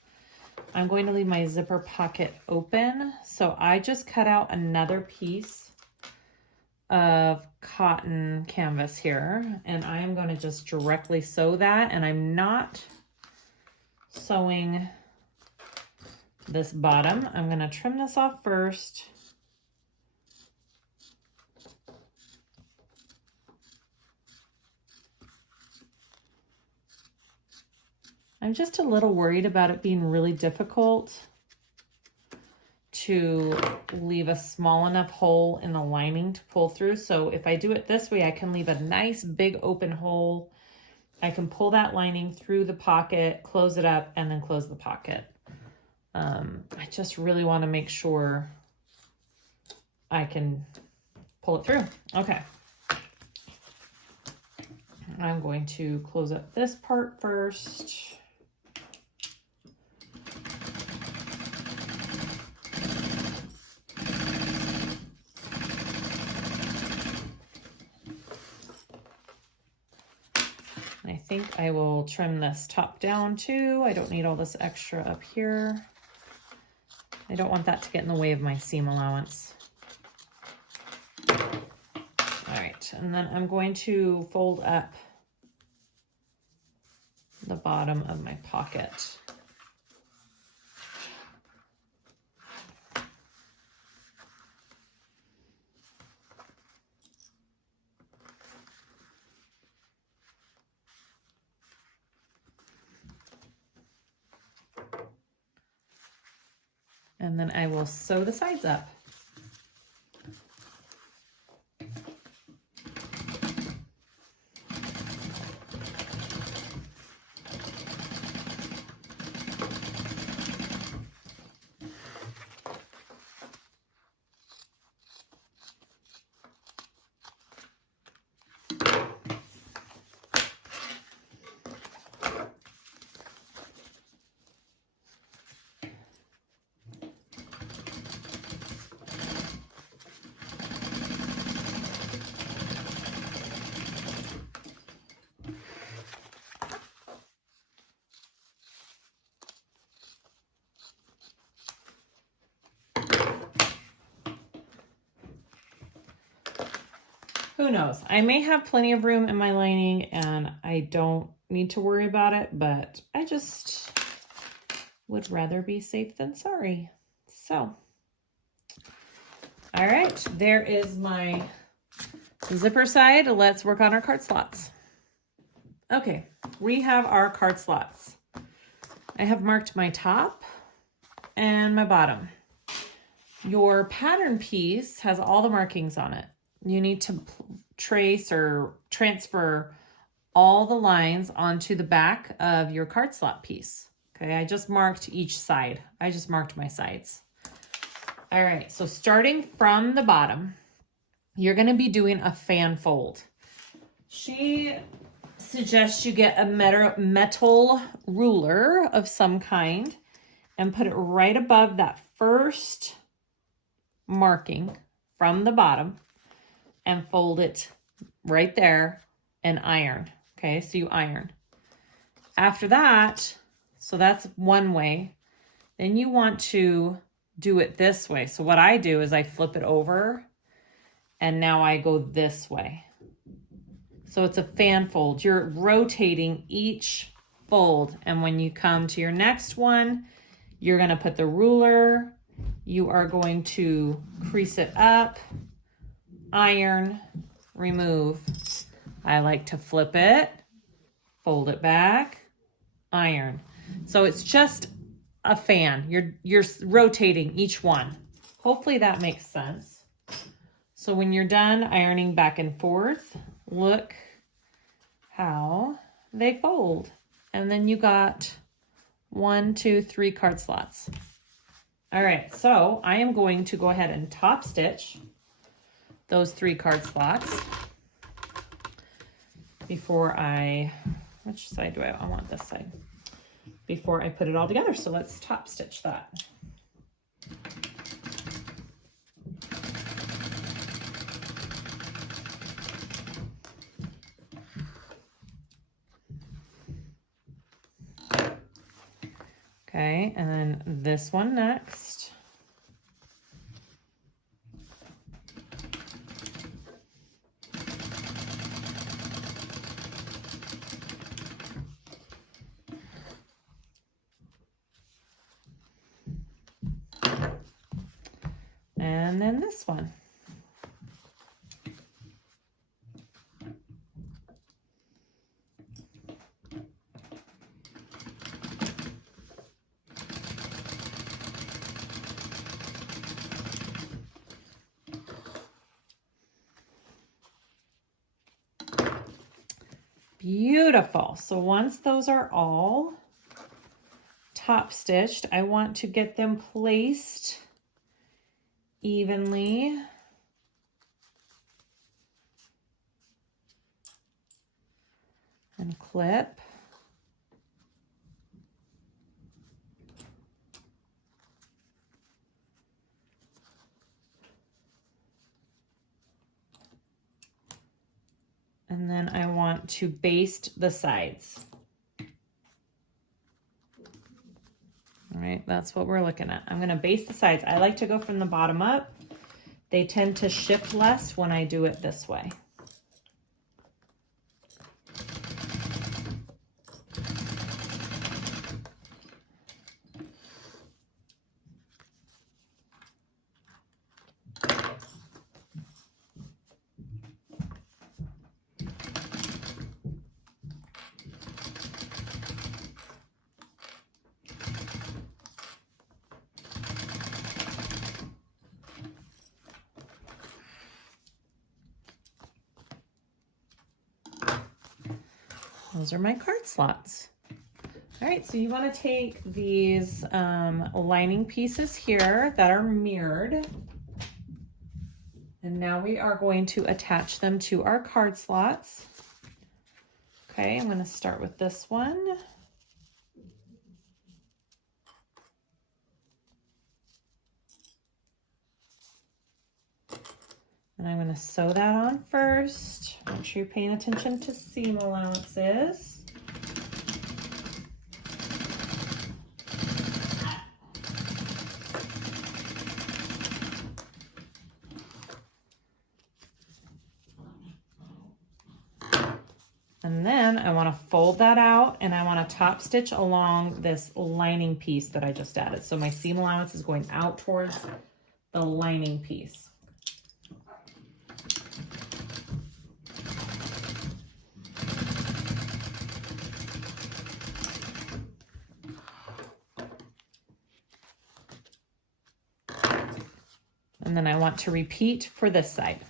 I'm going to leave my zipper pocket open. So I just cut out another piece of cotton canvas here, and I am going to just directly sew that, and I'm not sewing this bottom. I'm going to trim this off first. I'm just a little worried about it being really difficult to leave a small enough hole in the lining to pull through. So if I do it this way, I can leave a nice big open hole. I can pull that lining through the pocket, close it up, and then close the pocket. I just really want to make sure I can pull it through. Okay. I'm going to close up this part first. I think I will trim this top down too. I don't need all this extra up here. I don't want that to get in the way of my seam allowance. All right, and then I'm going to fold up the bottom of my pocket. And then I will sew the sides up. Who knows? I may have plenty of room in my lining and I don't need to worry about it, but I just would rather be safe than sorry. So, all right, there is my zipper side. Let's work on our card slots. Okay, we have our card slots. I have marked my top and my bottom. Your pattern piece has all the markings on it. You need to trace or transfer all the lines onto the back of your card slot piece. Okay, I just marked each side. I just marked my sides. All right, so starting from the bottom, you're gonna be doing a fan fold. She suggests you get a metal ruler of some kind and put it right above that first marking from the bottom and fold it right there and iron. Okay, so you iron. After that, so that's one way. Then you want to do it this way. So what I do is I flip it over and now I go this way. So it's a fan fold. You're rotating each fold. And when you come to your next one, you're gonna put the ruler, you are going to crease it up, iron, remove. I like to flip it, fold it back, iron. So it's just a fan. You're rotating each one. Hopefully that makes sense. So when you're done ironing back and forth, look how they fold. And then you got 1, 2, 3 card slots. All right, so I am going to go ahead and top stitch those 3 card slots before which side do I want this side, before I put it all together. So let's top stitch that. Okay, and then this one next. And then this one. Beautiful. So once those are all top stitched, I want to get them placed evenly. And clip. And then I want to baste the sides. All right, that's what we're looking at. I'm gonna baste the sides. I like to go from the bottom up. They tend to shift less when I do it this way. Those are my card slots. All right, so you want to take these lining pieces here that are mirrored. And now we are going to attach them to our card slots. Okay, I'm going to start with this one. And I'm going to sew that on first. Make sure you're paying attention to seam allowances. And then I want to fold that out and I want to top stitch along this lining piece that I just added. So my seam allowance is going out towards the lining piece. And then I want to repeat for this side.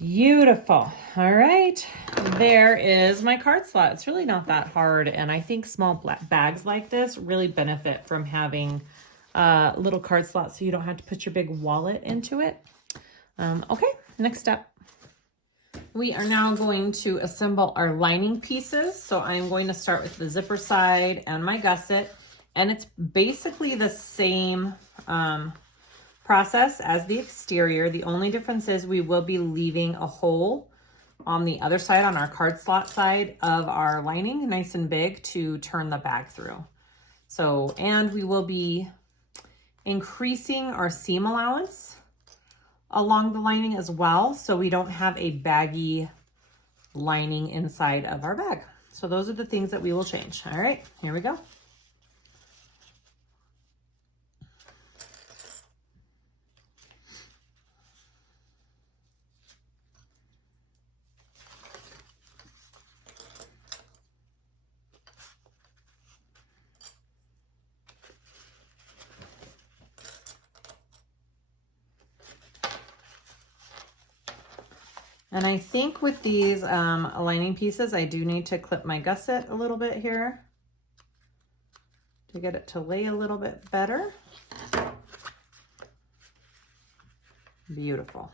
Beautiful. All right, there is my card slot. It's really not that hard, and I think small bags like this really benefit from having little card slots so you don't have to put your big wallet into it. Okay, next step. We are now going to assemble our lining pieces. So I'm going to start with the zipper side and my gusset, and it's basically the same process as the exterior. The only difference is we will be leaving a hole on the other side, on our card slot side of our lining, nice and big, to turn the bag through. So, and we will be increasing our seam allowance along the lining as well, so we don't have a baggy lining inside of our bag. So those are the things that we will change. All right, here we go. And I think with these lining pieces, I do need to clip my gusset a little bit here to get it to lay a little bit better. Beautiful.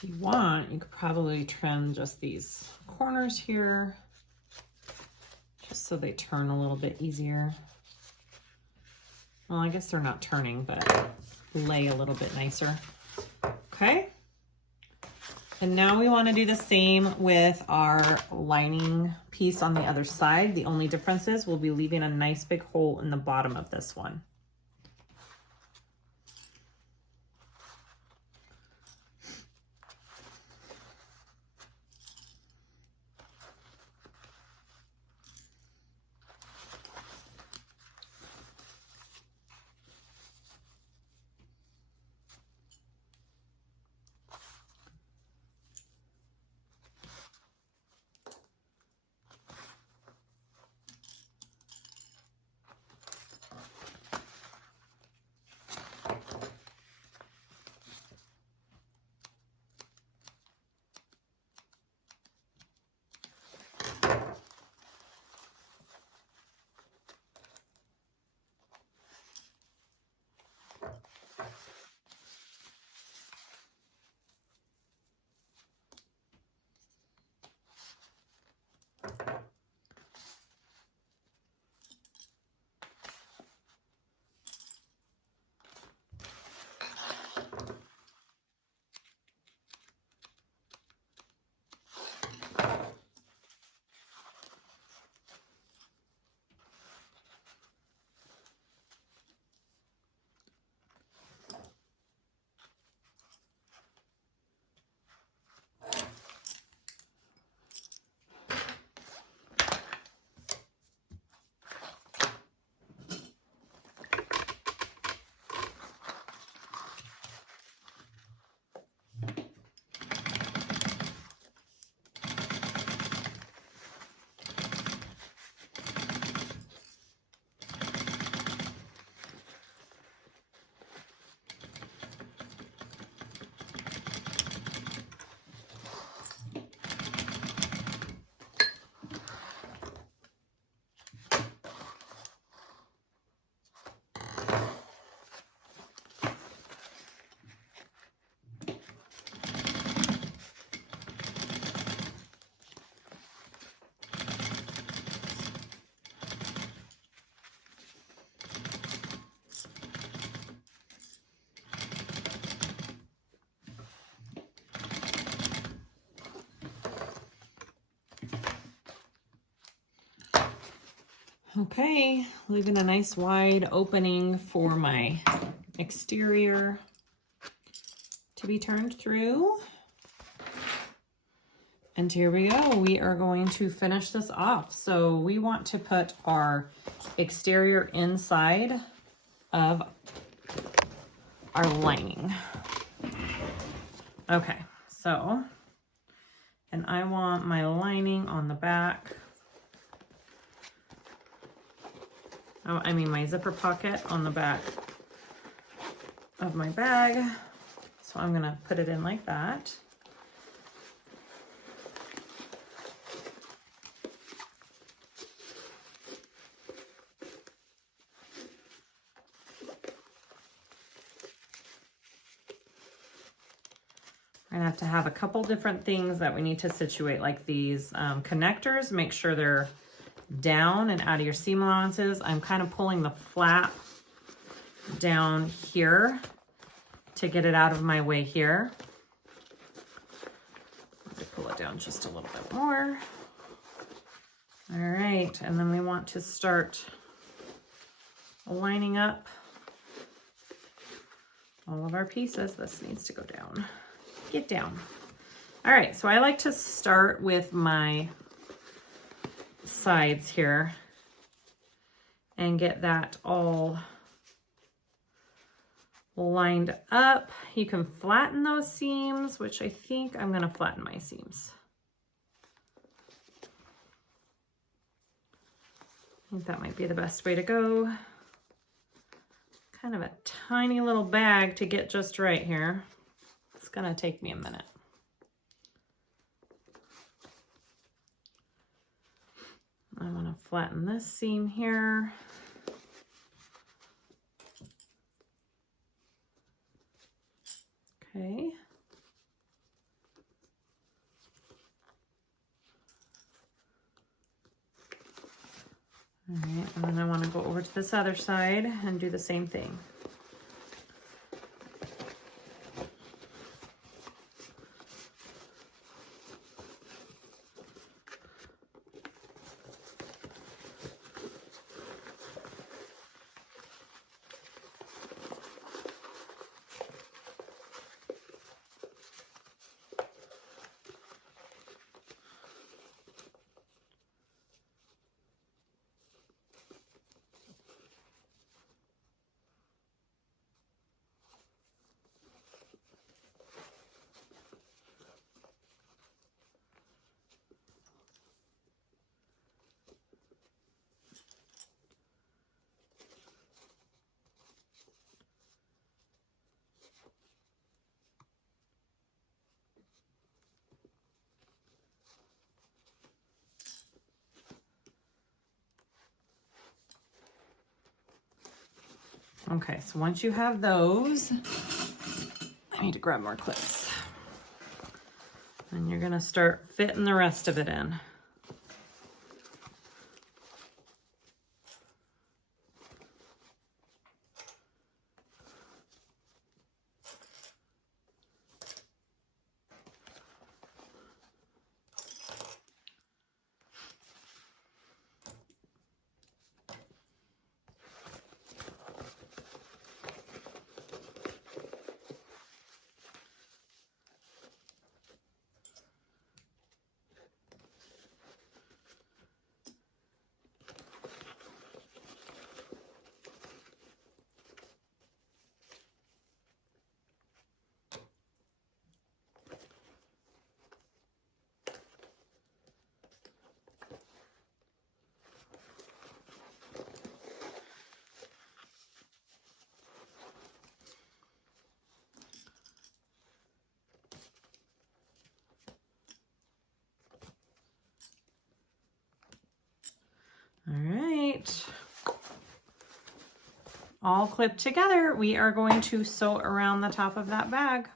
If you want, you could probably trim just these corners here, just so they turn a little bit easier. Well, I guess they're not turning, but lay a little bit nicer. Okay. And now we want to do the same with our lining piece on the other side. The only difference is we'll be leaving a nice big hole in the bottom of this one. Okay, leaving a nice wide opening for my exterior to be turned through. And here we go. We are going to finish this off. So we want to put our exterior inside of our lining. Okay, so, and I want my lining on the back. Oh, I mean my zipper pocket on the back of my bag. So I'm gonna put it in like that. I have to have a couple different things that we need to situate, like these connectors. Make sure they're down and out of your seam allowances. I'm kind of pulling the flap down here to get it out of my way here. Let me pull it down just a little bit more. All right, and then we want to start lining up all of our pieces. This needs to go down. Get down. All right, so I like to start with my sides here and get that all lined up. You can flatten those seams, which I think I'm going to flatten my seams. I think that might be the best way to go. Kind of a tiny little bag to get just right here. It's gonna take me a minute. I want to flatten this seam here. Okay. All right, and then I want to go over to this other side and do the same thing. Okay, so once you have those, I need to grab more clips. And you're gonna start fitting the rest of it in. All right, all clipped together, we are going to sew around the top of that bag.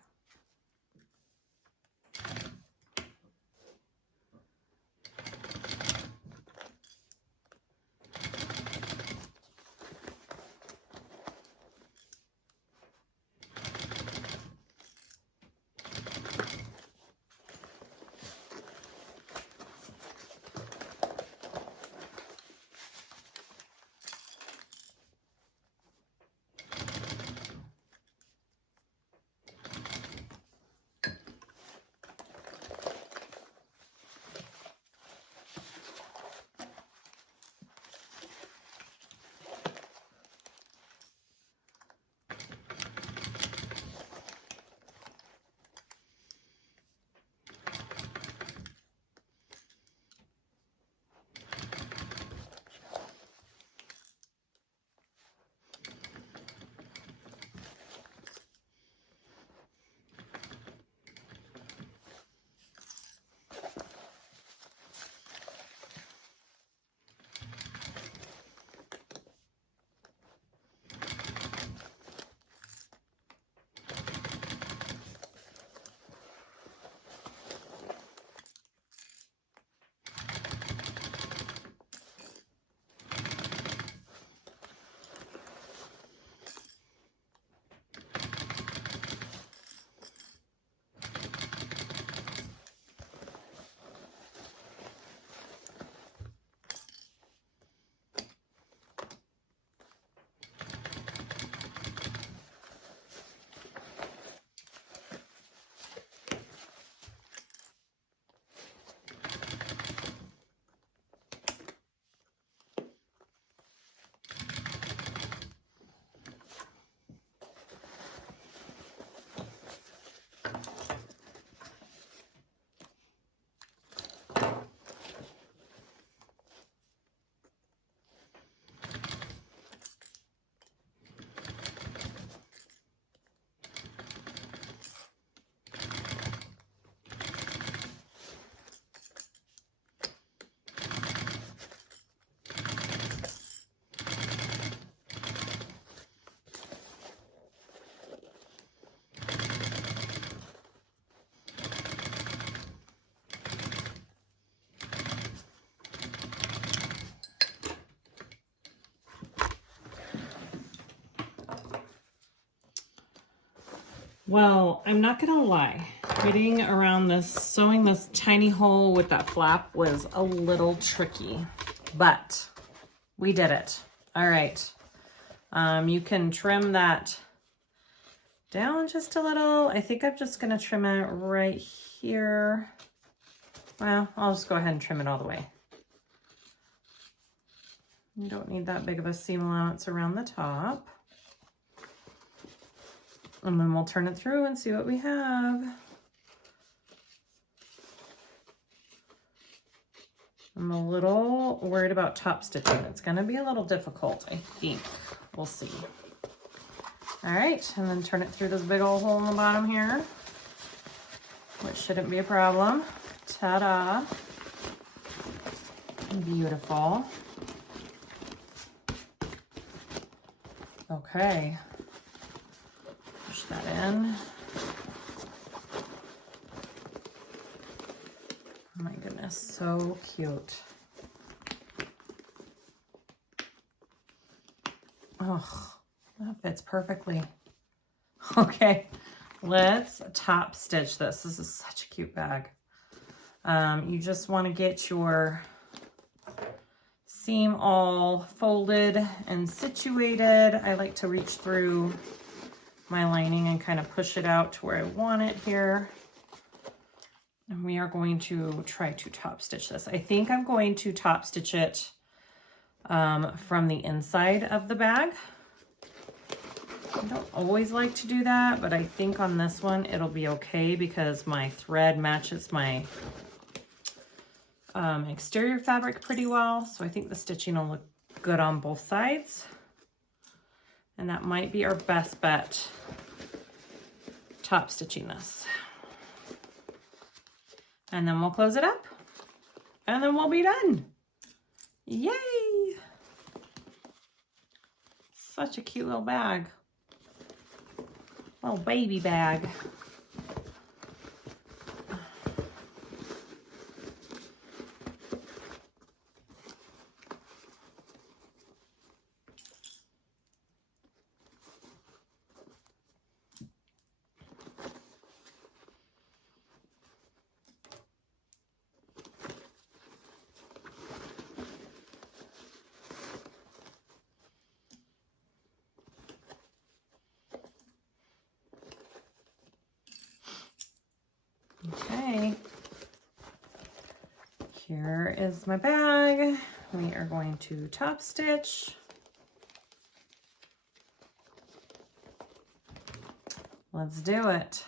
Well, I'm not gonna lie, getting around this, sewing this tiny hole with that flap was a little tricky, but we did it. All right, you can trim that down just a little. I think I'm just gonna trim it right here. Well, I'll just go ahead and trim it all the way. You don't need that big of a seam allowance around the top. And then we'll turn it through and see what we have. I'm a little worried about top stitching. It's gonna be a little difficult, I think. We'll see. All right, and then turn it through this big old hole in the bottom here, which shouldn't be a problem. Ta-da. Beautiful. Okay. Push that in. Oh my goodness, so cute. Oh, that fits perfectly. Okay, let's top stitch this. This is such a cute bag. You just want to get your seam all folded and situated. I like to reach through my lining and kind of push it out to where I want it here. And we are going to try to top stitch this. I think I'm going to top stitch it from the inside of the bag. I don't always like to do that, but I think on this one it'll be okay because my thread matches my exterior fabric pretty well. So I think the stitching will look good on both sides. And that might be our best bet, top stitching this. And then we'll close it up and then we'll be done. Yay! Such a cute little bag. Little baby bag. Okay, here is my bag. We are going to top stitch. Let's do it.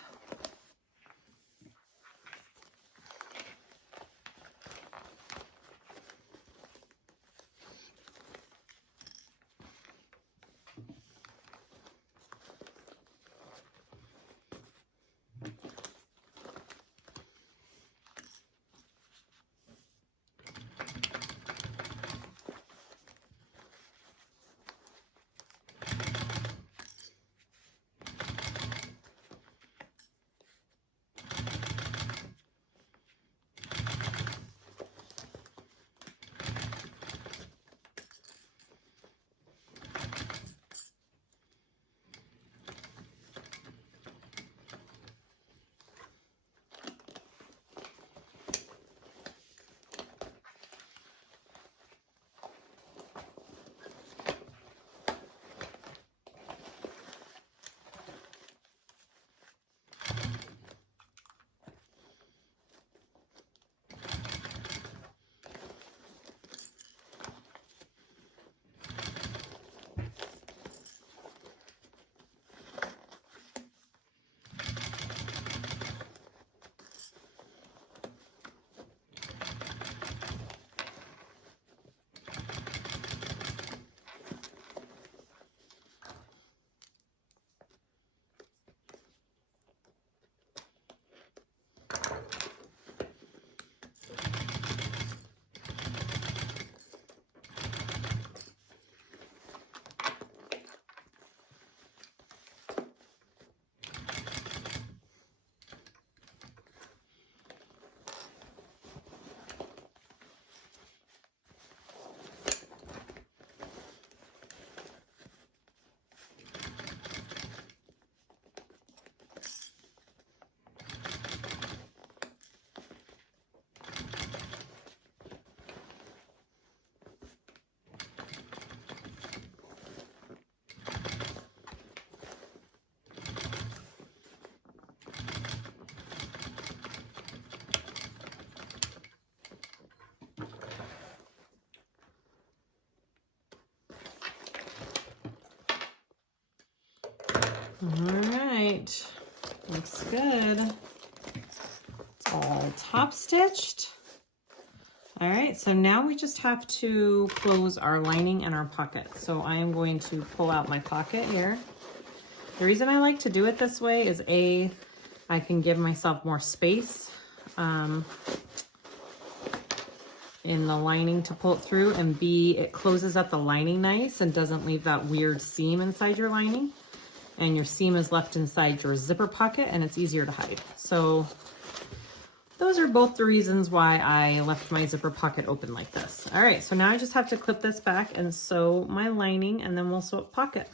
All right, looks good. It's all top stitched. All right, so now we just have to close our lining and our pocket. So I am going to pull out my pocket here. The reason I like to do it this way is A, I can give myself more space in the lining to pull it through, and B, it closes up the lining nice and doesn't leave that weird seam inside your lining. And your seam is left inside your zipper pocket and it's easier to hide. So those are both the reasons why I left my zipper pocket open like this. All right, so now I just have to clip this back and sew my lining, and then we'll sew up pocket.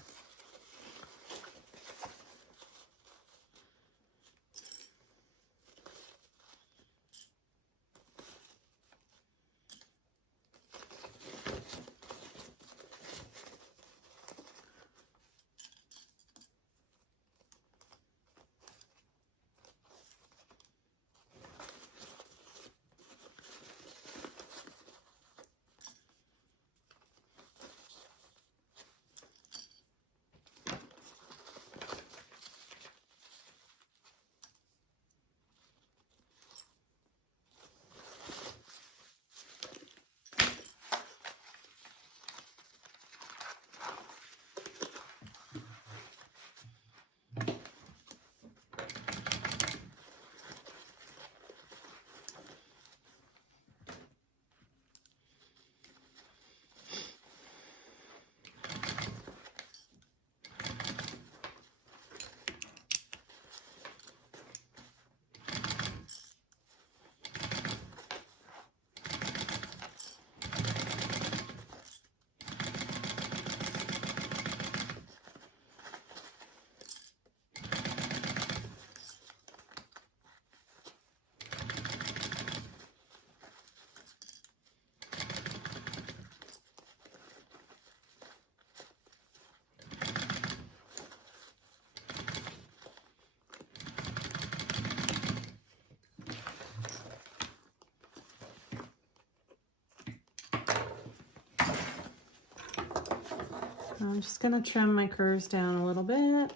I'm just gonna trim my curves down a little bit.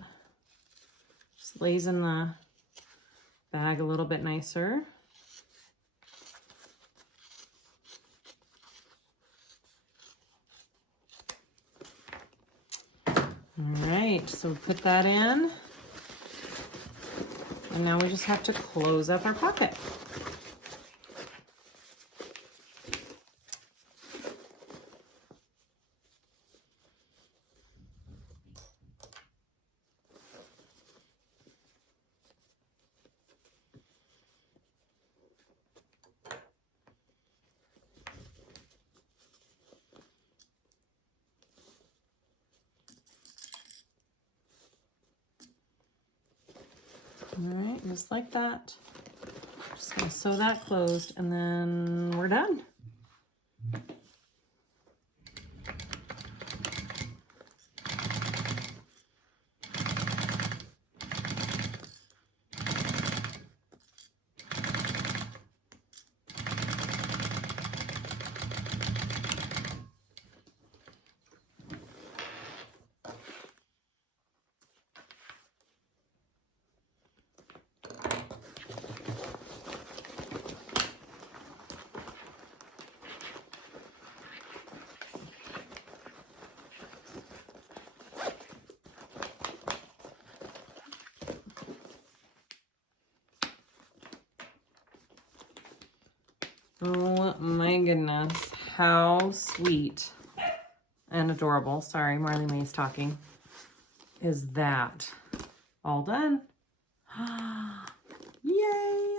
Just lays in the bag a little bit nicer. All right, so we put that in. And now we just have to close up our pocket. All right, just like that. Just gonna sew that closed and then we're done. Oh my goodness, how sweet and adorable, sorry, Marley May's talking, is that? All done. Yay!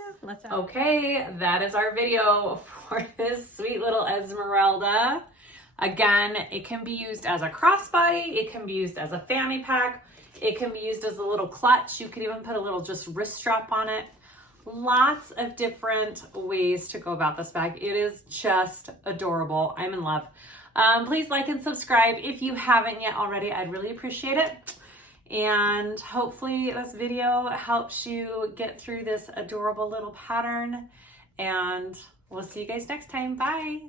Okay, that is our video for this sweet little Esmerelda. Again, it can be used as a crossbody, it can be used as a fanny pack, it can be used as a little clutch. You could even put a little just wrist strap on it. Lots of different ways to go about this bag. It is just adorable. I'm in love. Please like and subscribe if you haven't yet already. I'd really appreciate it. And hopefully this video helps you get through this adorable little pattern. And we'll see you guys next time. Bye.